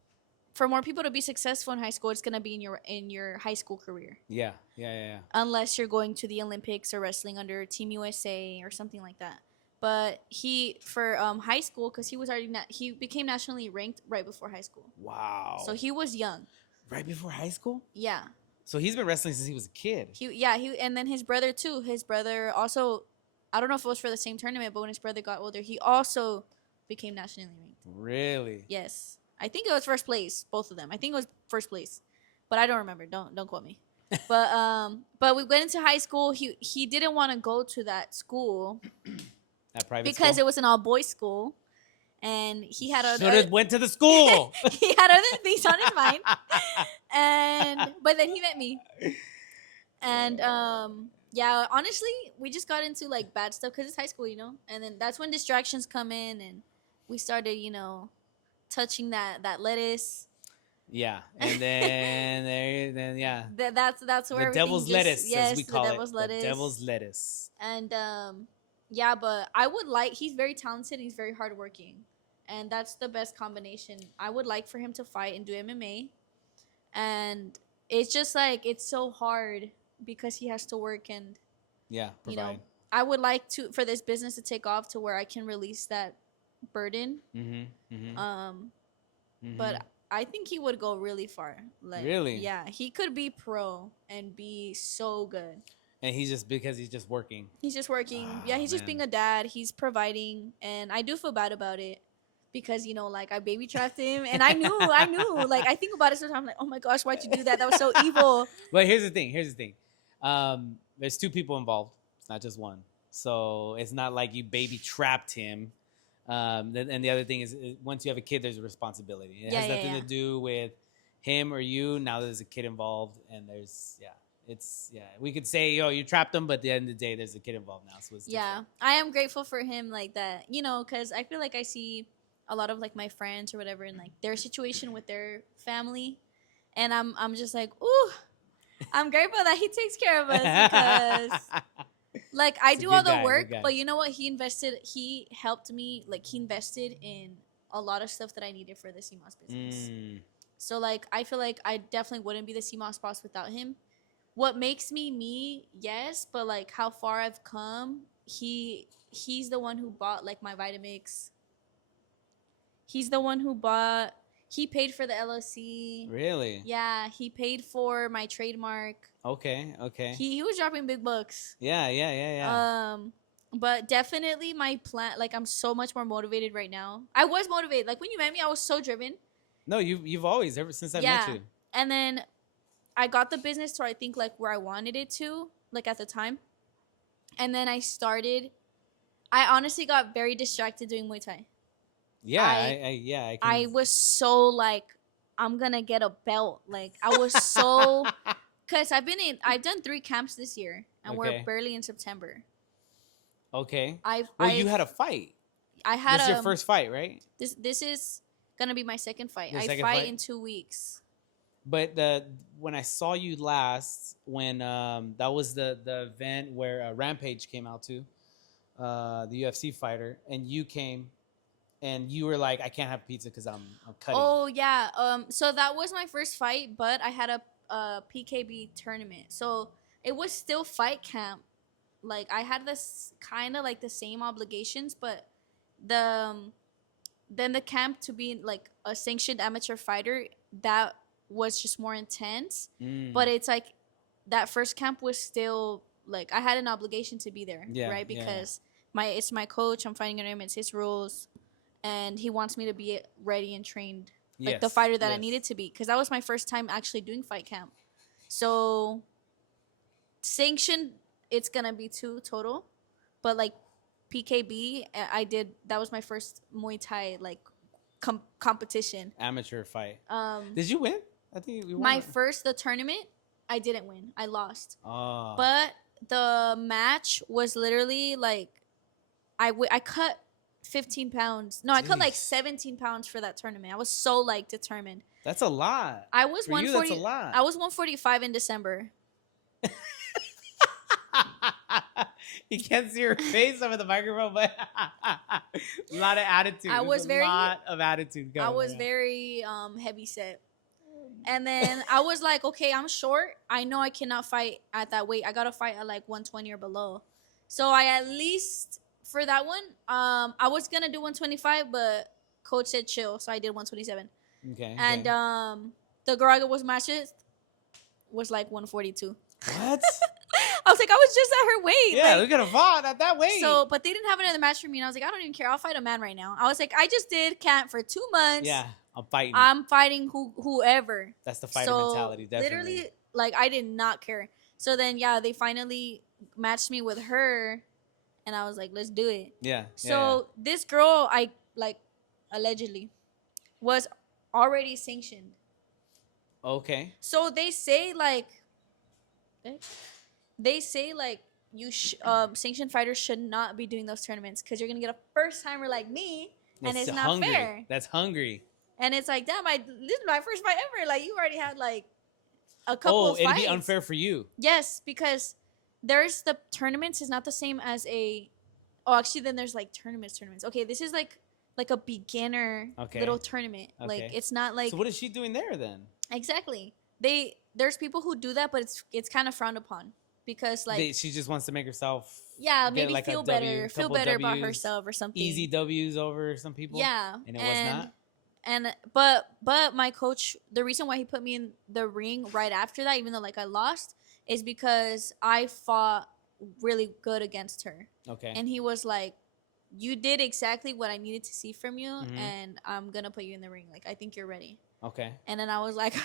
For more people to be successful in high school, it's gonna be in your high school career. Yeah. Yeah. Yeah. Yeah. Unless you're going to the Olympics or wrestling under Team USA or something like that. But he for high school, because he was already he became nationally ranked right before high school. Wow. So he was young. Right before high school? Yeah. So he's been wrestling since he was a kid. He and then his brother too. His brother also, I don't know if it was for the same tournament, but when his brother got older, he also became nationally ranked. Really? Yes, I think it was first place. Both of them. I think it was first place, but I don't remember. Don't quote me. But we went into high school. He didn't want to go to that school At private because school? it was an all boys school, and he had Should have went to the school. he had other things on his mind. But then he met me. And yeah, honestly, we just got into like bad stuff because it's high school, you know? And then that's when distractions come in and we started, touching that lettuce. Yeah. And then yeah. That's where The devil's everything lettuce, yes, as we call the it. devil's lettuce. The devil's lettuce. And yeah, but I would like, he's very talented, he's very hardworking. And that's the best combination. I would like for him to fight and do MMA. And it's just like, it's so hard because he has to work and, Yeah, provide. I would like for this business to take off to where I can release that burden. But I think he would go really far. Like, Really? Yeah, he could be pro and be so good. And he's just working. He's just working. Ah, Yeah, he's just man. being a dad. He's providing, and I do feel bad about it because like I baby trapped him, and I knew. Like I think about it sometimes. I'm like, oh my gosh, why'd you do that? That was so evil. But here's the thing. There's two people involved. It's not just one. So it's not like you baby trapped him. And the other thing is, once you have a kid, there's a responsibility. It has nothing to do with him or you. Now there's a kid involved, and we could say, you trapped him, but at the end of the day, there's a kid involved now. So it's different. I am grateful for him like that, because I feel like I see a lot of like my friends or whatever and like their situation with their family, and I'm just like, ooh, I'm grateful that he takes care of us because like I He's a do good all the guy, work, good guy. but you know what? He helped me, like he invested in a lot of stuff that I needed for the CMOS business. So like I feel like I definitely wouldn't be the CMOS boss without him. What makes me, yes, but like how far I've come, he's the one who bought like my Vitamix. He's the one who he paid for the LLC. Really? Yeah, he paid for my trademark. Okay. He was dropping big bucks. Yeah. But definitely my plan, like I'm so much more motivated right now. I was motivated. Like when you met me, I was so driven. No, you've always, ever since I met you. And then I got the business to I think like where I wanted it to, like at the time. And then I honestly got very distracted doing Muay Thai. Yeah, I was so like, I'm gonna get a belt. Like I was so, cause I've done 3 camps this year, and we're barely in September. Okay. You had a fight. I had This is your first fight, right? This is gonna be my second fight. Your I second fight fight? in 2 weeks. But when I saw you last, when that was the event where Rampage came out to, the UFC fighter, and you came, and you were like, I can't have pizza because I'm cutting. Oh yeah. So that was my first fight, but I had PKB tournament. So it was still fight camp. Like I had this kind of like the same obligations, but the then the camp to be like a sanctioned amateur fighter, that was just more intense. Mm. But it's like that first camp was still like I had an obligation to be there, Yeah, right? yeah, Because it's my coach. I'm fighting under him. It's his rules, and he wants me to be ready and trained, like the Yes, fighter that I yes. needed to be. Because that was my first time actually doing fight camp. So sanctioned, it's gonna be 2 total, but like PKB, I did. That was my first Muay Thai like competition. Amateur fight. Um, Did you win? I think you won. my first the tournament, I didn't win. I lost. Oh. But the match was literally like I cut 15 pounds. No, I cut like Jeez. 17 pounds for that tournament. I was so like determined. That's a lot. I was For you, 140. that's a lot. I was 145 in December. You can't see her face over the microphone, but a lot of attitude. I was There's a lot of attitude going I was on. very heavy set. And then I was like, okay, I'm short. I know I cannot fight at that weight. I gotta fight at like 120 or below. So I at least for that one, I was gonna do 125, but coach said chill, so I did 127. Okay. And okay. the girl I was matched with was like 142. What? I was like, I was just at her weight. Yeah, like, look at Yvonne at that weight. so, but they didn't have another match for me, and I was like, I don't even care. I'll fight a man right now. I was like, I just did camp for 2 months. yeah, I'm fighting. I'm fighting whoever. That's the fighter So mentality. Definitely. literally, like I did not care. So then, yeah, they finally matched me with her, and I was like, let's do it. Yeah. So this girl, I like, allegedly, was already sanctioned. yeah. Okay. So they say like, you sanctioned fighters should not be doing those tournaments because you're gonna get a first timer like me, and That's it's not hungry. fair. That's hungry. And it's like, damn, this is my first fight ever. Like you already had like a couple Oh, of it'd fights. be unfair for you. Yes, because there's the tournaments is not the same as a. Oh, actually, then there's like tournaments. Okay, this is like a beginner Okay. little tournament. Like Okay. it's not like So what is she doing there then? exactly. There's people who do that, but it's kind of frowned upon because like She just wants to make herself yeah, get maybe like a feel W, feel couple better about Ws, herself or something. easy W's over some people. Yeah, And it was not. And but my coach, the reason why he put me in the ring right after that, even though like I lost, is because I fought really good against her, Okay. and he was like, "You did exactly what I needed to see from you, Mhm. and I'm gonna put you in the ring. Like I think you're ready." Okay. And then I was like,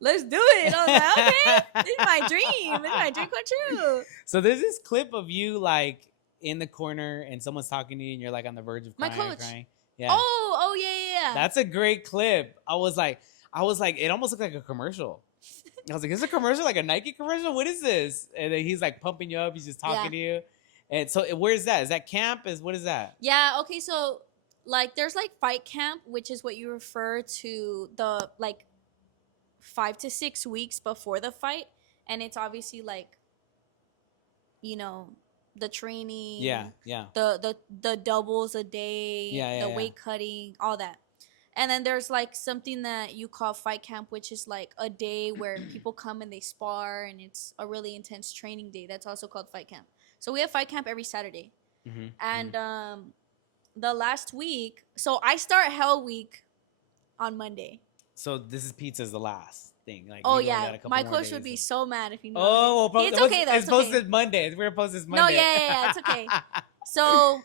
"Let's do it." I was like, "Okay, this is my dream. This is my dream come true." So there's this clip of you like in the corner and someone's talking to you and you're like on the verge of My crying. coach. Crying. Yeah. Oh yeah. That's a great clip. I was like, it almost looked like a commercial. I was like, is this a commercial, like a Nike commercial? What is this? And then he's like pumping you up. He's just talking to you. And so where's that? Is that camp? What is that? Yeah, okay, so like there's like fight camp, which is what you refer to the like 5 to 6 weeks before the fight, and it's obviously like the training, Yeah. Yeah. the doubles a day, Yeah, the yeah. weight cutting, all that. And then there's like something that you call fight camp, which is like a day where people come and they spar, and it's a really intense training day. That's also called fight camp. So we have fight camp every Saturday. Mm-hmm. And the last week, so I start Hell Week on Monday. So this is pizza's the last thing. Like, Oh you only got a yeah, couple my more coach days would be of- so mad if you know. Oh, well, It's okay though. It's It's okay. posted Monday. We're gonna post this No, Monday. yeah, it's okay. So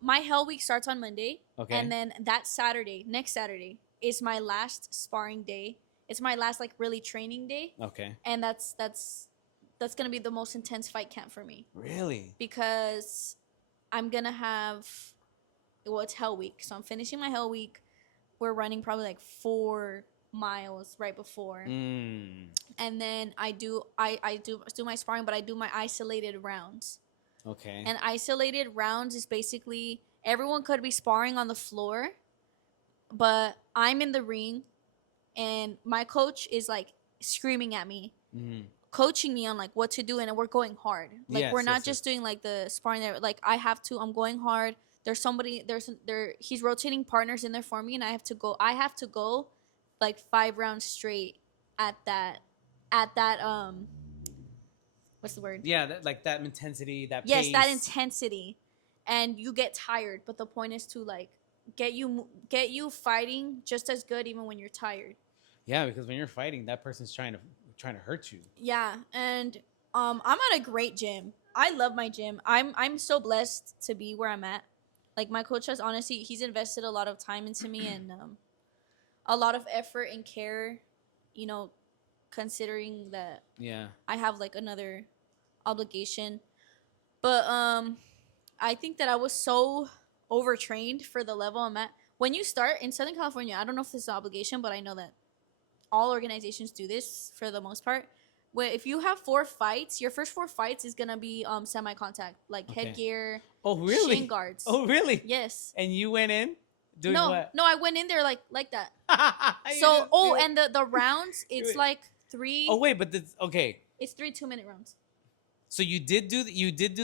my Hell Week starts on Monday, Okay. and then that Saturday, next Saturday, is my last sparring day. It's my last like really training day, Okay. and that's gonna be the most intense fight camp for me Really? because I'm gonna have it's Hell Week, so I'm finishing my Hell Week. We're running probably like 4 miles right before, Mm. and then I do my sparring, but I do my isolated rounds. Okay. And isolated rounds is basically everyone could be sparring on the floor, but I'm in the ring, and my coach is like screaming at me, Mm-hmm. coaching me on like what to do, and we're going hard. Like Yes, we're not yes, just doing like the sparring there. Like I'm going hard. He's rotating partners in there for me, and I have to go like 5 rounds straight at that at that what's the word? Yeah, like that intensity, that Yes, pace. that intensity, and you get tired. But the point is to like get you fighting just as good even when you're tired. Yeah, because when you're fighting, that person's trying to hurt you. Yeah, and I'm at a great gym. I love my gym. I'm so blessed to be where I'm at. Like my coach has honestly, he's invested a lot of time into me and a lot of effort and care. You know, considering that Yeah. I have like another obligation, but I think that I was so overtrained for the level I'm at. When you start in Southern California, I don't know if this is an obligation, but I know that all organizations do this for the most part. Where if you have 4 fights, your first 4 fights is gonna be semi-contact, like Okay. headgear, Oh really? shin guards. Oh really? Yes. And you went in doing No, what? no, I went in there like that. You So just do it. and the rounds, it's it. like 3. Oh wait, but okay. It's 3 2-minute rounds. So you did do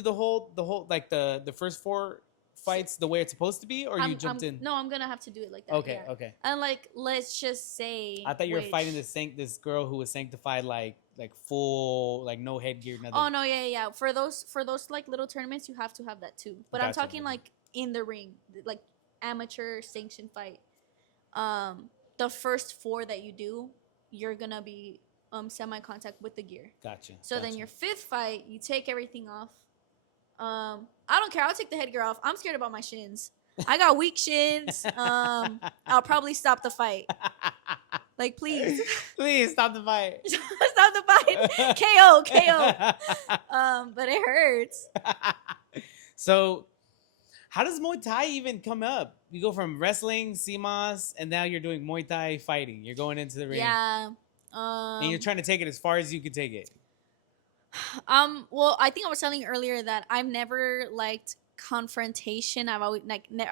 the whole like the first 4 fights the way it's supposed to be, or you jumped in? No, I'm gonna have to do it like that. Okay, yeah. okay. And like, let's just say. I thought you were fighting this girl who was sanctified like full like no headgear, nothing. Oh no, yeah. For those like little tournaments, you have to have that too. But I'm Gotcha, talking okay. like in the ring, like amateur sanctioned fight. The first 4 that you do, you're gonna be semi-contact with the gear. Gotcha. So gotcha. then your 5th fight, you take everything off. I don't care. I'll take the headgear off. I'm scared about my shins. I got weak shins. I'll probably stop the fight. Like, please. Please stop the fight. Stop the fight. KO. But it hurts. So, how does Muay Thai even come up? You go from wrestling, CMOS, and now you're doing Muay Thai fighting. You're going into the ring. Yeah. And you're trying to take it as far as you can take it. Well, I think I was telling you earlier that I've never liked confrontation. I've always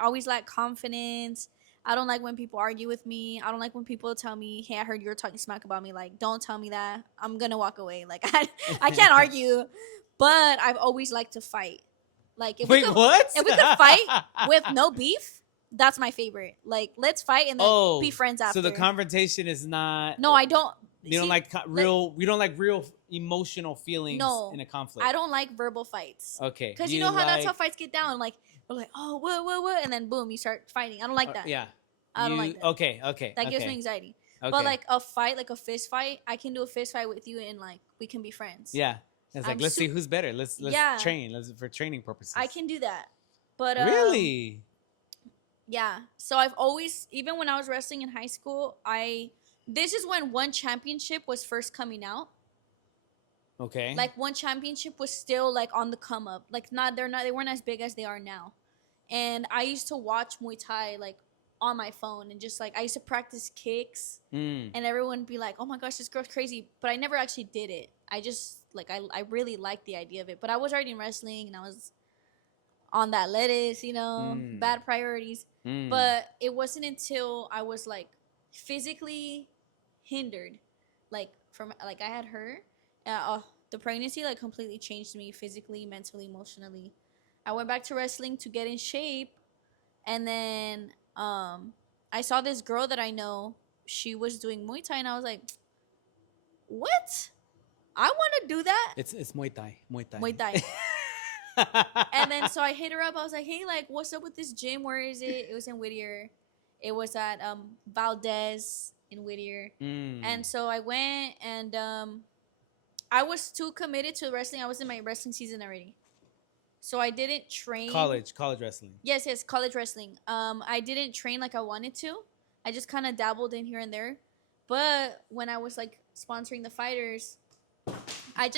always liked confidence. I don't like when people argue with me. I don't like when people tell me, "Hey, I heard you were talking smack about me." Like, don't tell me that. I'm gonna walk away. Like, I can't argue. But I've always liked to fight. Like, if Wait, what? if we could fight with no beef, that's my favorite. Like, let's fight and then be friends after. So the confrontation is not. No, I don't. You don't like real. We don't like real emotional feelings in a conflict. I don't like verbal fights. Okay. Because you know how that's how fights get down. Like, we're like, oh, what, and then boom, you start fighting. I don't like that. Yeah. I don't like that. Okay. That gives me anxiety. Okay. But like a fight, like a fist fight, I can do a fist fight with you and like we can be friends. Yeah. It's like, let's see who's better. Let's train. For training purposes. I can do that. But really? Yeah. So I've always, even when I was wrestling in high school, this is when One Championship was first coming out. Okay. Like One Championship was still like on the come up. Like they weren't as big as they are now. And I used to watch Muay Thai like on my phone and just like I used to practice kicks and everyone would be like, "Oh my gosh, this girl's crazy." But I never actually did it. I just like I really liked the idea of it. But I was already in wrestling and I was on that lettuce, bad priorities. But it wasn't until I was like physically hindered, like from like I had her. The pregnancy like completely changed me physically, mentally, emotionally. I went back to wrestling to get in shape, and then I saw this girl that I know. She was doing Muay Thai, and I was like, "What? I want to do that." It's Muay Thai. Muay Thai. And then so I hit her up. I was like, "Hey, like, what's up with this gym? Where is it?" It was in Whittier. It was at Valdez in Whittier. And so I went, and I was too committed to wrestling. I was in my wrestling season already. So I didn't train. College wrestling. Yes, college wrestling. I didn't train like I wanted to. I just kind of dabbled in here and there. But when I was like sponsoring the fighters, I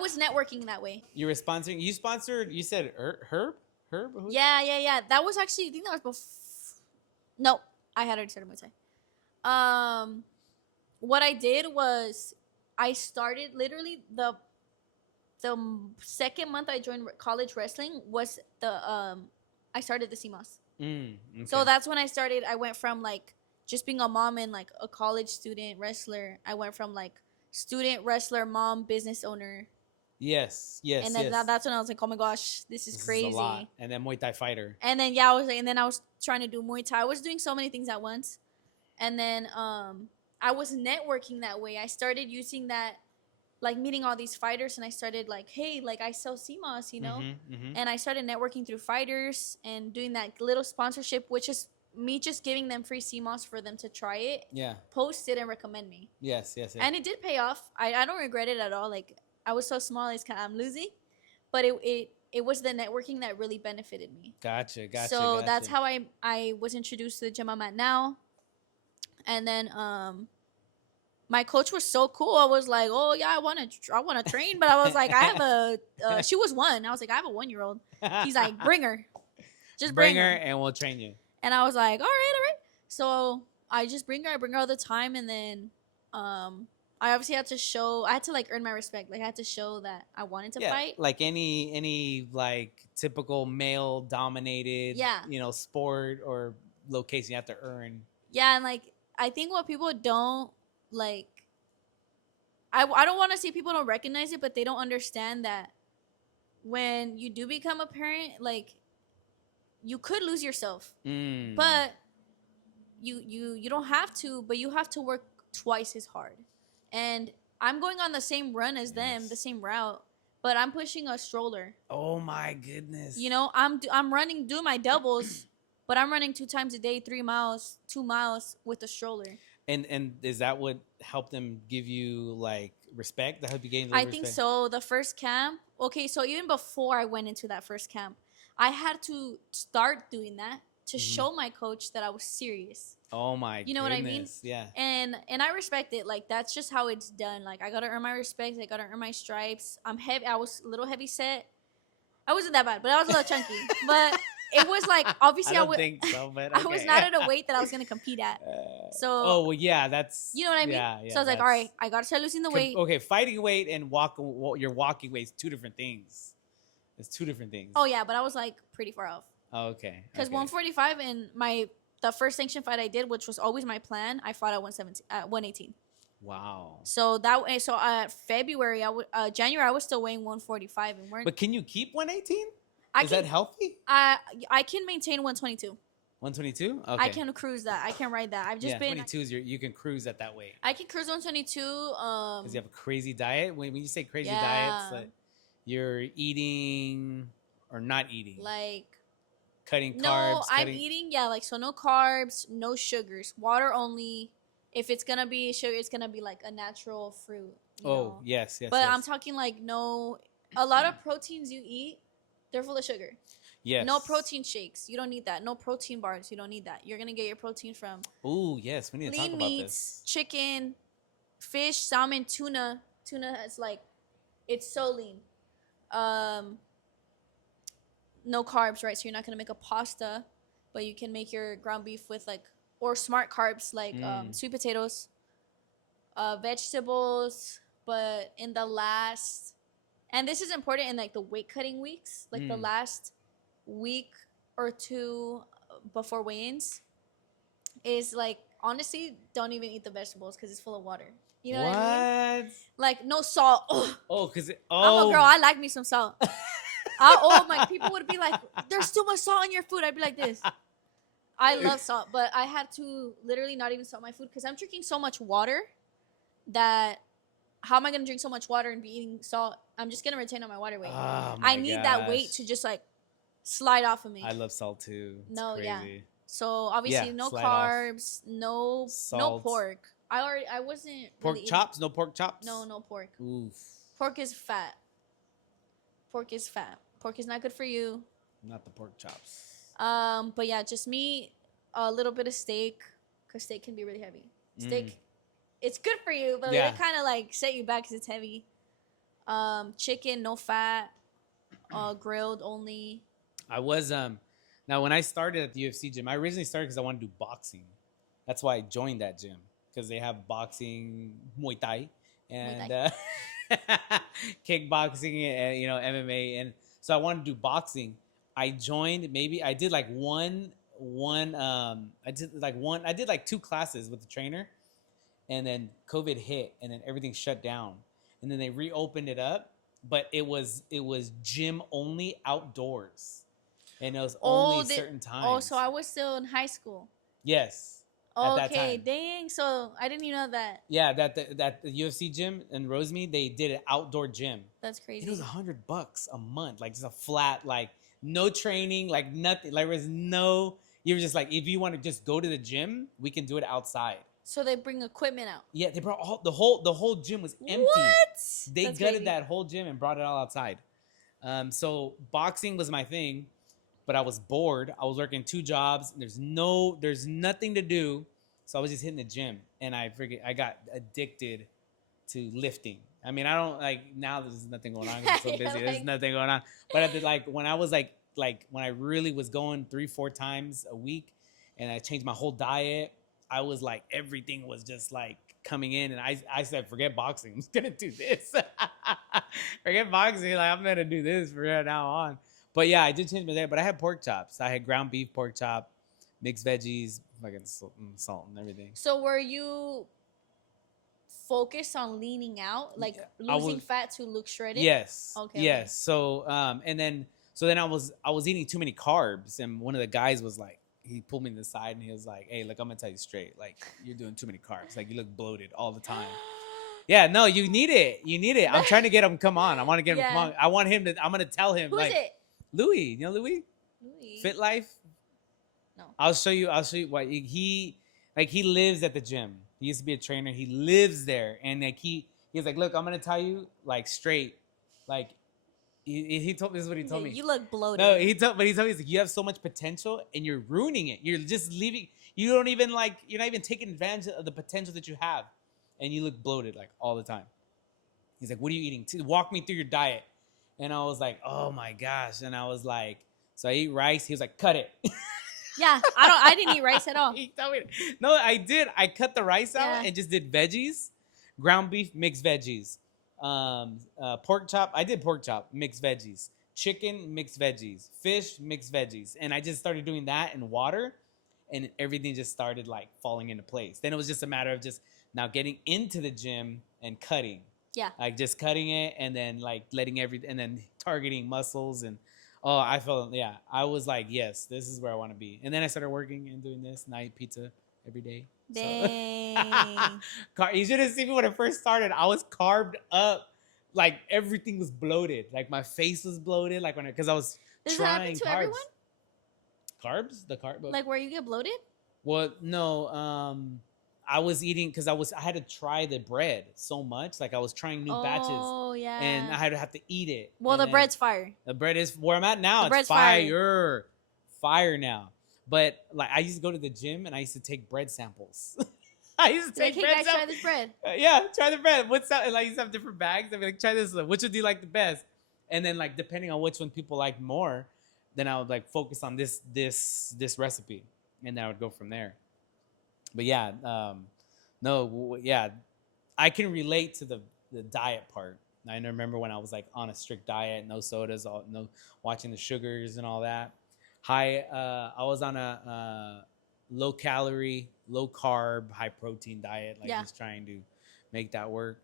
was networking that way. You were sponsoring. You sponsored. You said Herb. Who? Yeah. That was actually. I think that was before. No, I had already started Muay Thai. What I did was I started literally the second month I joined college wrestling was I started the CMOS. Okay. So that's when I started. I went from like just being a mom and like a college student wrestler. I went from like student wrestler, mom, business owner. Yes. And then that's when I was like, oh my gosh, this is crazy. Is a lot. And then Muay Thai fighter. And then I was trying to do Muay Thai. I was doing so many things at once. And then I was networking that way. I started using that like meeting all these fighters, and I started like, hey, like I sell CMOS, you know, and I started networking through fighters and doing that little sponsorship, which is me just giving them free CMOS for them to try it, Yeah. post it, and recommend me. Yes. Yes. Yes. And it did pay off. I don't regret it at all. Like I was so small, I'm losing, but it was the networking that really benefited me. Gotcha. Gotcha. So gotcha. that's how I was introduced to the gym I'm at now. And then my coach was so cool. I was like, oh yeah, I want to train, but I was like, I have she was 1. I was like, I have a 1-year-old. He's like, bring her, just bring her, and we'll train you. And I was like, all right. So I just bring her. I bring her all the time, and then I obviously had to like earn my respect. Like I had to show that I wanted to fight. Like any like typical male dominated, sport or location, you have to earn. Yeah, and like I think what people don't like, I don't want to say people don't recognize it, but they don't understand that when you do become a parent, like you could lose yourself, but you don't have to, but you have to work twice as hard. And I'm going on the same run as them, the same route, but I'm pushing a stroller. Oh my goodness! You know, I'm doing my doubles, but I'm running 2 times a day, 3 miles, 2 miles with a stroller. And is that what helped them give you like respect? That helped you gain I think so. The first camp. Okay, so even before I went into that first camp, I had to start doing that to show my coach that I was serious. Oh my! You know what I mean? Yeah. And I respect it. Like that's just how it's done. Like I gotta earn my respect. I gotta earn my stripes. I'm heavy. I was a little heavy set. I wasn't that bad, but I was a little chunky. But it was like obviously I don't think so, but okay. I was not at a weight that I was gonna compete at. So oh well, yeah, that's you know what I mean. Yeah, so I was like, all right, I gotta start losing the weight. Okay, fighting weight and your walking weight is 2 different things. It's 2 different things. Oh yeah, but I was like pretty far off. Oh, okay. Because 145 and the first sanction fight I did, which was always my plan, I fought at 118. Wow. So February, January, I was still weighing 145 and weren't. But can you keep 118? Is that healthy? I can maintain 122. 122? Okay. I can cruise that. I can ride that. I've just been 22 you can cruise at that weight. I can cruise 122. Because you have a crazy diet. When you say crazy diets, like you're eating or not eating, like cutting carbs. No, I'm eating like so no carbs, no sugars, water only. If it's gonna be sugar, it's gonna be like a natural fruit. You know? Yes. But I'm talking like a lot of proteins you eat, they're full of sugar. Yes. No protein shakes. You don't need that. No protein bars. You don't need that. You're gonna get your protein from. Oh yes, we need to talk about meats, this. Chicken, fish, salmon, tuna. Tuna is like, it's so lean. No carbs, right? So you're not gonna make a pasta, but you can make your ground beef with or smart carbs like sweet potatoes, vegetables. But in the last, and this is important in like the weight cutting weeks, like the last week or 2 before weigh-ins, is like honestly don't even eat the vegetables because it's full of water. You know what I mean? Like no salt. Because I'm a girl. I like me some salt. My people would be like, "There's too much salt in your food." I'd be like this. I love salt, but I had to literally not even salt my food because I'm drinking so much water that how am I gonna drink so much water and be eating salt? I'm just gonna retain on my water weight. I need that weight to just like slide off of me. I love salt too. It's crazy. Yeah. So obviously no carbs, no pork. I wasn't pork really chops. No pork chops. No pork. Oof. Pork is fat. Pork is fat. Pork is not good for you. Not the pork chops. But yeah, just meat, a little bit of steak, because steak can be really heavy. Steak, it's good for you, but it kind of like set you back because it's heavy. Chicken, no fat, grilled only. I was now when I started at the UFC gym, I originally started because I wanted to do boxing. That's why I joined that gym, because they have boxing, Muay Thai, and kickboxing, and MMA, and so I wanted to do boxing. I joined. I did like I did like 2 classes with the trainer, and then COVID hit, and then everything shut down, and then they reopened it up, but it was gym only, outdoors, and it was only certain times. Oh, so I was still in high school. Yes. at that Okay, time. dang. So I didn't even know that. Yeah, that the UFC gym in Rosemead, they did an outdoor gym. That's It was crazy. $100 a month, like just a flat, like no training, like nothing. Like there was no. You were just like, if you want to just go to the gym, we can do it outside. So they bring equipment out. Yeah, they brought all the whole gym was empty. What? They That's gutted crazy. that whole gym and brought it all outside. So boxing was my thing, but I was bored. I was working 2 jobs. There's nothing to do, so I was just hitting the gym, and I got addicted to lifting. I mean, I don't like now. There's nothing going on 'cause I'm so Yeah, busy. There's like- nothing going on. But at the, like when I was like when I really was going 3-4 times a week, and I changed my whole diet, I was like everything was just like coming in, and I said, forget boxing. I'm just gonna do this. Forget boxing. Like I'm gonna do this from now on. But yeah, I did change my diet. But I had pork chops. I had ground beef, pork chop, mixed veggies, fucking salt and everything. So were you focused on leaning out, like I losing was- fat to look shredded? Yes. Okay, Yes. okay. So then I was eating too many carbs, and one of the guys was like, he pulled me to the side and he was like, "Hey, look, I'm gonna tell you straight. Like, you're doing too many carbs. Like, you look bloated all the time." Yeah, no, you need it. You need it. I'm trying to get him. Come on, I want to get him. Come Yeah. on. I want him to. I'm gonna tell him. Who's like it? Louis. You know Louis? Louis. Fit Life. No. I'll show you what he lives at the gym. He used to be a trainer. He lives there, and like he's like, look, I'm gonna tell you like straight, like he told me, this is what he told me. You look bloated. No, he told me, he's like, you have so much potential and you're ruining it. You're just leaving. You don't even like. You're not even taking advantage of the potential that you have, and you look bloated like all the time. He's like, what are you eating? Walk me through your diet. And I was like, oh my gosh. And I was like, so I eat rice. He was like, cut it. Yeah, I didn't eat rice at all. He told me. No, I did. I cut the rice out Yeah. and just did veggies, ground beef, mixed veggies, pork chop. I did pork chop, mixed veggies, chicken, mixed veggies, fish, mixed veggies, and I just started doing that in water, and everything just started like falling into place. Then it was just a matter of just now getting into the gym and cutting. Yeah. Like just cutting it and then like letting and then targeting muscles and I felt I was like, yes, this is where I want to be. And then I started working and doing this, and I eat pizza every day. So- Dang. You should have seen me when I first started. I was carved up, like everything was bloated. Like my face was bloated, like because I was Does that happen trying to carbs. everyone? Carbs, the carb. Like where you get bloated? Well, no. I was eating because I had to try the bread so much. Like I was trying new batches, Oh yeah. and I had to have to eat it. Well, And the then bread's fire. the bread is where I'm at now. The It's bread's fire. fire now. But like I used to go to the gym and I used to take bread samples. I used to Like, take hey bread guys, try samples. this bread. Yeah, try the bread. What's that? And I used to have different bags. I'd be like, try this one. Which one do you like the best? And then like depending on which one people like more, then I would like focus on this recipe, and then I would go from there. But yeah, I can relate to the diet part. I remember when I was like on a strict diet, no sodas, no watching the sugars and all that. I was on a low calorie, low carb, high protein diet, like Yeah. just trying to make that work,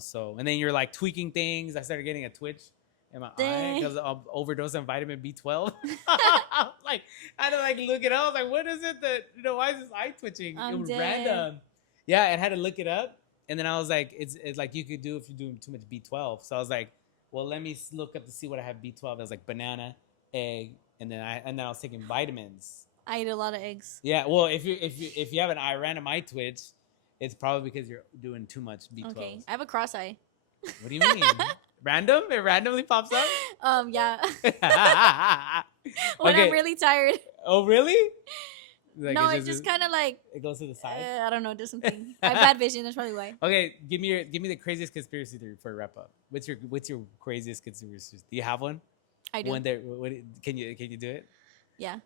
So and then you're like tweaking things. I started getting a twitch in my eye Dang. because of overdose on vitamin B12. Like I had to like look it up. I was like, what is it that why is this eye twitching? I'm It was dead. random. Yeah, and had to look it up. And then I was like, it's like you could do if you're doing too much B12. So I was like, well, let me look up to see what I have B12. I was like banana, egg, and then I was taking vitamins. I eat a lot of eggs. Yeah, well, if you have an random eye twitch, it's probably because you're doing too much B12. Okay, I have a cross eye. What do you mean? Random? It randomly pops up? Yeah. When Okay. I'm really tired. Oh, really? Like No, it just kind of like it goes to the side. I don't know, do something. I have bad vision. That's probably why. Okay, give me the craziest conspiracy theory for a wrap up. What's your craziest conspiracy? Do you have one? I do. One that can you do it? Yeah.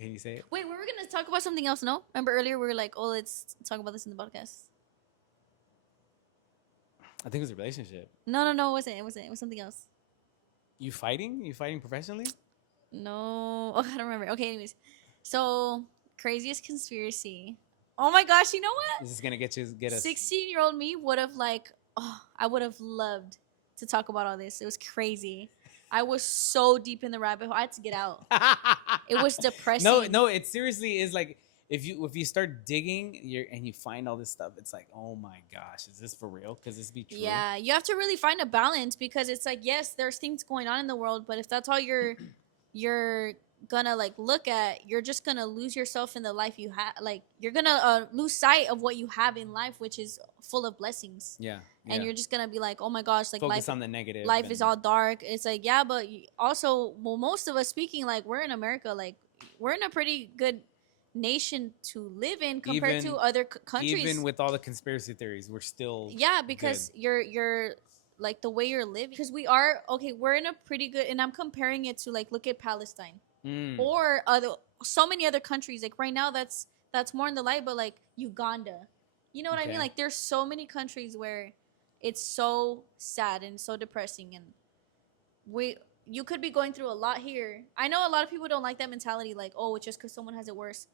Can you say it? Wait, we were gonna talk about something else. No, remember earlier we were like, oh, let's talk about this in the podcast. I think it was a relationship. No, it wasn't. It wasn't. It was something else. You fighting? You fighting professionally? No, oh, I don't remember. Okay, anyways, so craziest conspiracy. Oh my gosh, you know what? This is gonna get us. 16-year-old me would have I would have loved to talk about all this. It was crazy. I was so deep in the rabbit hole. I had to get out. It was depressing. No, it seriously is like if you start digging, and you find all this stuff, it's like, oh my gosh, is this for real? Could this be true? Yeah, you have to really find a balance because it's like, yes, there's things going on in the world, but if that's all you're gonna like look at, you're just gonna lose yourself in the life you have. Like you're gonna lose sight of what you have in life, which is full of blessings. Yeah. And you're just gonna be like, oh my gosh, like focus on the negative. life is all dark. It's like, yeah, but also, well, most of us speaking, like we're in America, like we're in a pretty good nation to live in compared to other countries. Even with all the conspiracy theories, we're still because you're like the way you're living, because we are okay, we're in a pretty good, and I'm comparing it to like, look at Palestine or so many other countries. Like right now, that's more in the light, but like Uganda, you know what I mean? Like there's so many countries where it's so sad and so depressing, and you could be going through a lot here. I know a lot of people don't like that mentality, like, oh, it's just because someone has it worse.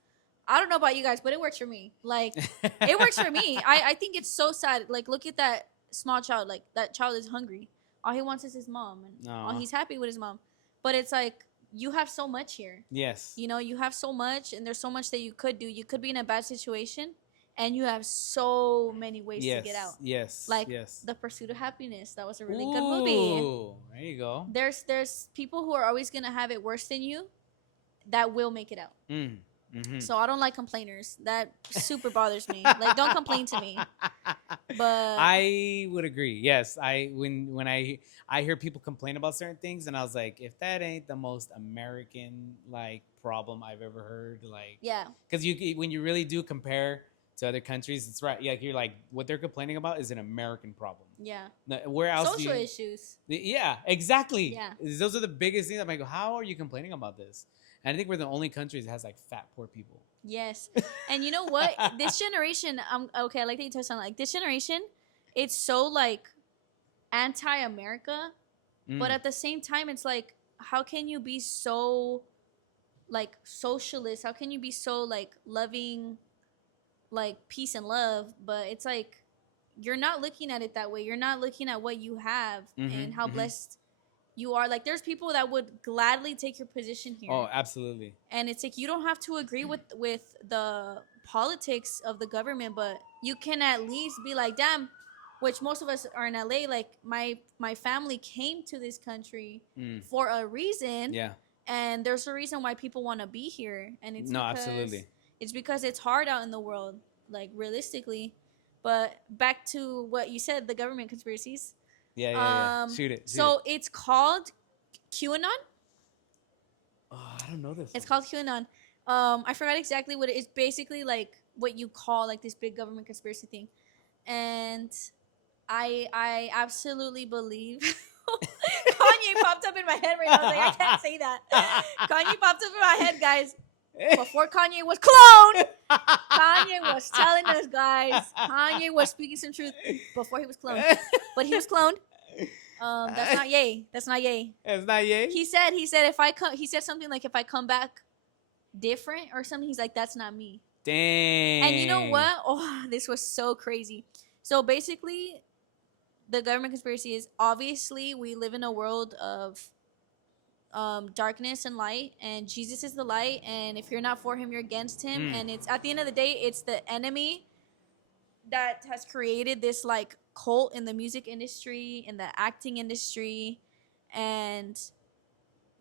I don't know about you guys, but it works for me. Like, it works for me. I think it's so sad. Like, look at that small child. Like, that child is hungry. All he wants is his mom, and all he's happy with his mom. But it's like, you have so much here. Yes. You know, you have so much, and there's so much that you could do. You could be in a bad situation, and you have so many ways to get out. Yes. Like, The Pursuit of Happiness. That was a really good movie. There you go. There's people who are always going to have it worse than you that will make it out. Mm-hmm. So I don't like complainers. That super bothers me. Like, don't complain to me. But I would agree. Yes, when I hear people complain about certain things, and I was like, if that ain't the most American like problem I've ever heard, like, yeah, because when you really do compare to other countries, it's right. Yeah, you're like, what they're complaining about is an American problem. Yeah. Where else? Social issues. Yeah, exactly. Yeah. Those are the biggest things. I'm like, how are you complaining about this? And I think we're the only country that has like fat poor people. Yes. And you know what? This generation, okay, I like that you touched on, like, this generation, it's so like anti-America, but at the same time, it's like, how can you be so like socialist? How can you be so like loving, like peace and love? But it's like, you're not looking at it that way. You're not looking at what you have and how blessed you are. Like, there's people that would gladly take your position here. Oh, absolutely. And it's like, you don't have to agree with the politics of the government, but you can at least be like, damn, which most of us are in LA, like my family came to this country for a reason. Yeah. And there's a reason why people want to be here. And it's absolutely. It's because it's hard out in the world, like, realistically. But back to what you said, the government conspiracies. Yeah. Shoot it. So it's called QAnon. Oh, I don't know this. It's called QAnon. I forgot exactly what it is. Basically, like, what you call like this big government conspiracy thing, and I absolutely believe. Kanye popped up in my head right now. I was like, I can't say that. Kanye popped up in my head, guys. Before Kanye was cloned, Kanye was telling us, guys. Kanye was speaking some truth before he was cloned, but he was cloned. That's not yay. That's not yay. It's not yay. He said if I come, he said something like, if I come back different or something, he's like, that's not me. Dang. And you know what? Oh, this was so crazy. So basically, the government conspiracy is, obviously we live in a world of darkness and light, and Jesus is the light, and if you're not for him, you're against him. And it's, at the end of the day, it's the enemy that has created this like cult in the music industry, in the acting industry, and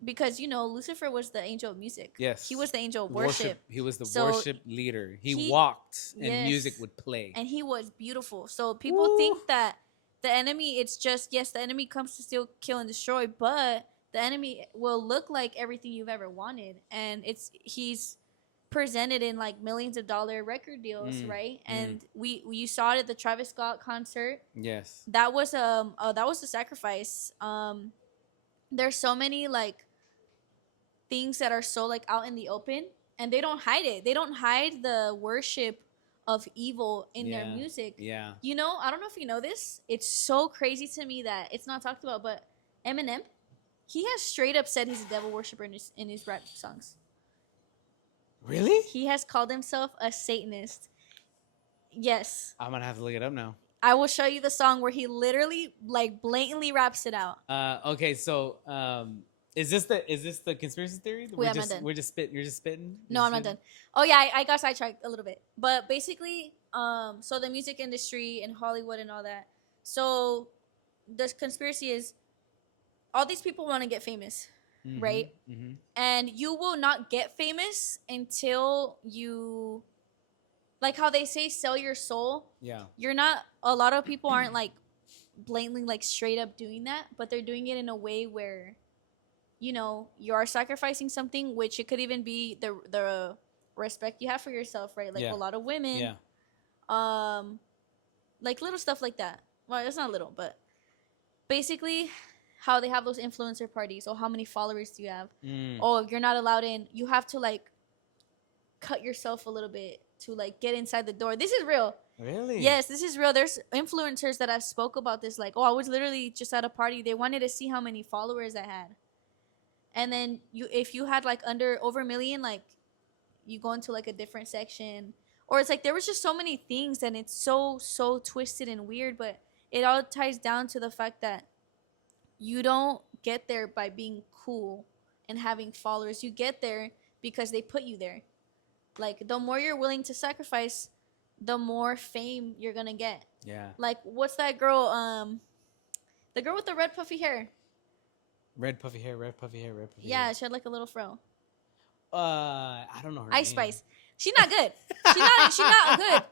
because, you know, Lucifer was the angel of music. Yes. He was the angel of worship. He was the worship leader. He walked and music would play. And he was beautiful. So people think that the enemy, it's just, yes, the enemy comes to steal, kill, and destroy, but the enemy will look like everything you've ever wanted. And he's presented in like millions of dollar record deals, right? And you saw it at the Travis Scott concert. Yes. That was a sacrifice. There's so many like things that are so like out in the open, and they don't hide it. They don't hide the worship of evil in their music. Yeah. You know, I don't know if you know this. It's so crazy to me that it's not talked about, but Eminem, he has straight up said he's a devil worshiper in his rap songs. Really? He has called himself a Satanist. Yes. I'm gonna have to look it up now. I will show you the song where he literally like blatantly raps it out. Okay, so Is this the conspiracy theory? Wait, I'm not done. We're just spitting. You're just spitting. No, I'm not done. Oh yeah, I got sidetracked a little bit. But basically, so the music industry and Hollywood and all that. So the conspiracy is all these people want to get famous, right? Mm-hmm. And you will not get famous until you, like how they say, sell your soul. Yeah. You're not. A lot of people aren't like blatantly like straight up doing that, but they're doing it in a way where, you know, you are sacrificing something, which it could even be the respect you have for yourself, right? Like Yeah. a lot of women, Yeah. like little stuff like that. Well, it's not little, but basically how they have those influencer parties. Or how many followers do you have? Oh, if you're not allowed in, you have to like cut yourself a little bit to like get inside the door. This is real. Really? Yes, this is real. There's influencers that have spoke about this. Like, oh, I was literally just at a party. They wanted to see how many followers I had. And then if you had like over a million, like you go into like a different section. Or it's like there was just so many things, and it's so twisted and weird. But it all ties down to the fact that you don't get there by being cool and having followers. You get there because they put you there. Like the more you're willing to sacrifice, the more fame you're gonna get. Yeah. Like what's that girl? The girl with the red puffy hair. Red puffy hair. Red puffy hair. Red puffy Yeah, hair. she had like a little fro. I don't know her Ice name. Spice. She's not good. She's not good.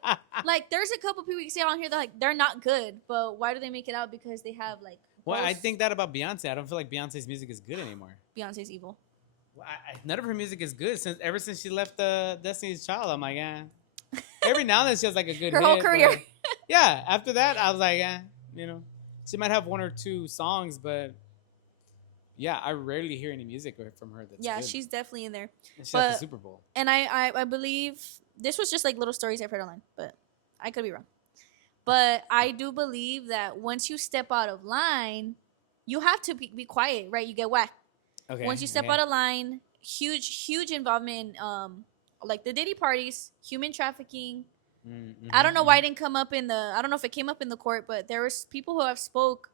Like there's a couple people you can say on here that like they're not good, but why do they make it out? Because they have like. Well, I think that about Beyonce. I don't feel like Beyonce's music is good anymore. Beyonce's evil. Well, none of her music is good ever since she left Destiny's Child. I'm like, Every now and then she has like a good Her hit, whole career. but yeah. After that, I was like, you know, she might have one or two songs, but yeah, I rarely hear any music from her. That's good. She's definitely in there. And she had the Super Bowl. And I believe this was just like little stories I've heard online, but I could be wrong. But I do believe that once you step out of line, you have to be quiet, right? You get whacked. Okay. Once you step out of line, huge involvement in like the Diddy parties, human trafficking. Mm-hmm. I don't know why it didn't come up in the. I don't know if it came up in the court, but there was people who have spoke,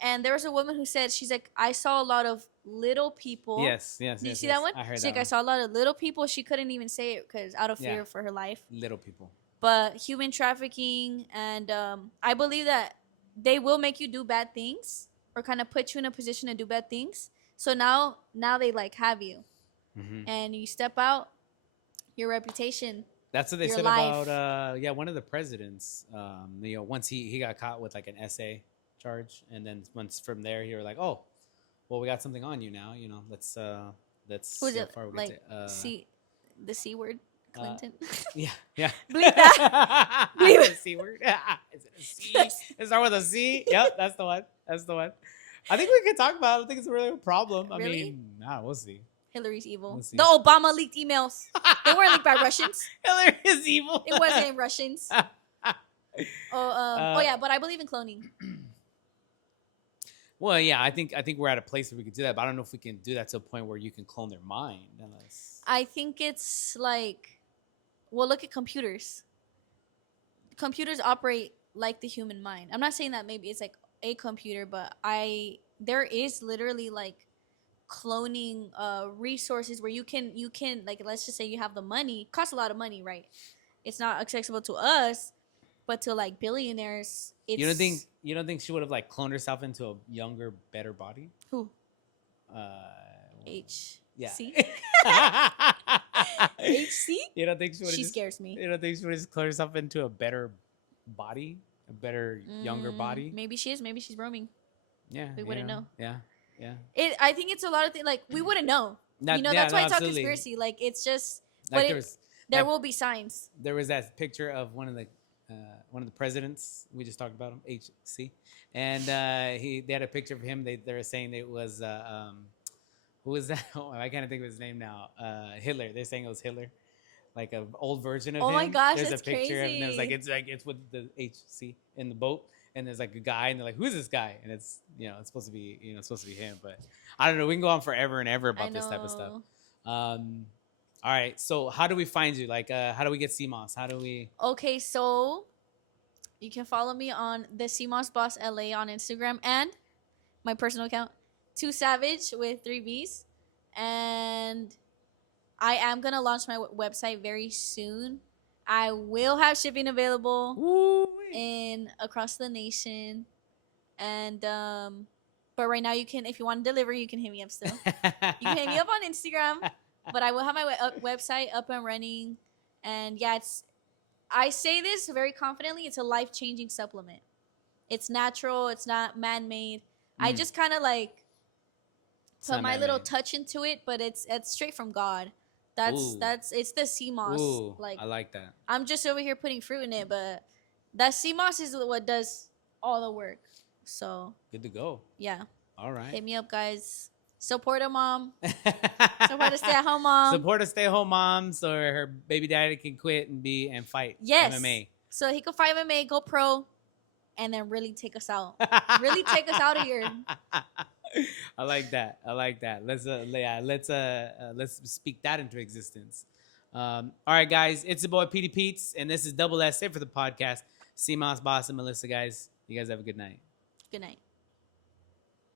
and there was a woman who said she's like, I saw a lot of little people. Yes. Did you see that one? I heard She's that like, one. I saw a lot of little people. She couldn't even say it because out of fear for her life. Little people. But human trafficking, and I believe that they will make you do bad things or kind of put you in a position to do bad things. So now they like have you, and you step out, your reputation. That's what they said life. about one of the presidents. You know, once he got caught with like an essay charge, and then once from there he were like, oh, well, we got something on you now. You know, let's Who's it? far we Like get the C word, Clinton. yeah. Bleep that. Bleep The C word. Is it a C? It start with a C. Yep, that's the one. That's the one. I think we could talk about it. I don't think it's really a problem. Really? I mean, we'll see. Hillary's evil. We'll see. The Obama leaked emails. They weren't leaked by Russians. Hillary is evil. It wasn't Russians. Oh yeah, but I believe in cloning. Well, yeah, I think we're at a place where we could do that, but I don't know if we can do that to a point where you can clone their mind. Unless I think it's like, well, look at computers. Computers operate like the human mind. I'm not saying that maybe it's like a computer, but there is literally like cloning resources where you can like, let's just say you have the money. It costs a lot of money, right? It's not accessible to us, but to like billionaires, it's. You don't think she would have like cloned herself into a younger, better body? Who? Yeah. HC? HC? You don't think she would? She scares me. You don't think she would have cloned herself into a better body, a better younger body? Maybe she is. Maybe she's roaming. Yeah, We wouldn't know. Yeah. I think it's a lot of things. Like we wouldn't know. That's why it's all conspiracy. Like it's just. Like But there will be signs. There was that picture of one of the presidents. We just talked about him, HC, and they had a picture of him. They were saying it was who was that? Oh, I can't think of his name now. Hitler. They're saying it was Hitler, like an old version of him. Oh my gosh, there's that's a picture crazy. of him, and it's with the HC in the boat, and there's like a guy, and they're like, "Who's this guy?" And it's it's supposed to be him, but I don't know. We can go on forever and ever about this type of stuff. All right, so how do we find you? Like, how do we get CMOS? How do we? Okay, so you can follow me on the CMOS Boss LA on Instagram and my personal account Too Savage with 3 B's. And I am going to launch my website very soon. I will have shipping available in across the nation. And but right now you can, if you want to deliver, you can hit me up still. You can hit me up on Instagram, but I will have my website up and running. And yeah, I say this very confidently, it's a life-changing supplement. It's natural, it's not man-made. I just kind of like put my little touch into it, but it's straight from God. It's the sea moss. Ooh, I like that. I'm just over here putting fruit in it, but that sea moss is what does all the work. So good to go. Yeah. All right. Hit me up, guys. Support a mom. Support a stay-at-home mom. Support a stay-at-home mom so her baby daddy can quit and fight MMA. So he could fight MMA, go pro, and then really take us out. Really take us out of here. I like that. Let's speak that into existence. All right, guys. It's your boy PD Pete's, and this is Double S it for the podcast. Sea Moss, Boss, and Melissa, guys. You guys have a good night. Good night.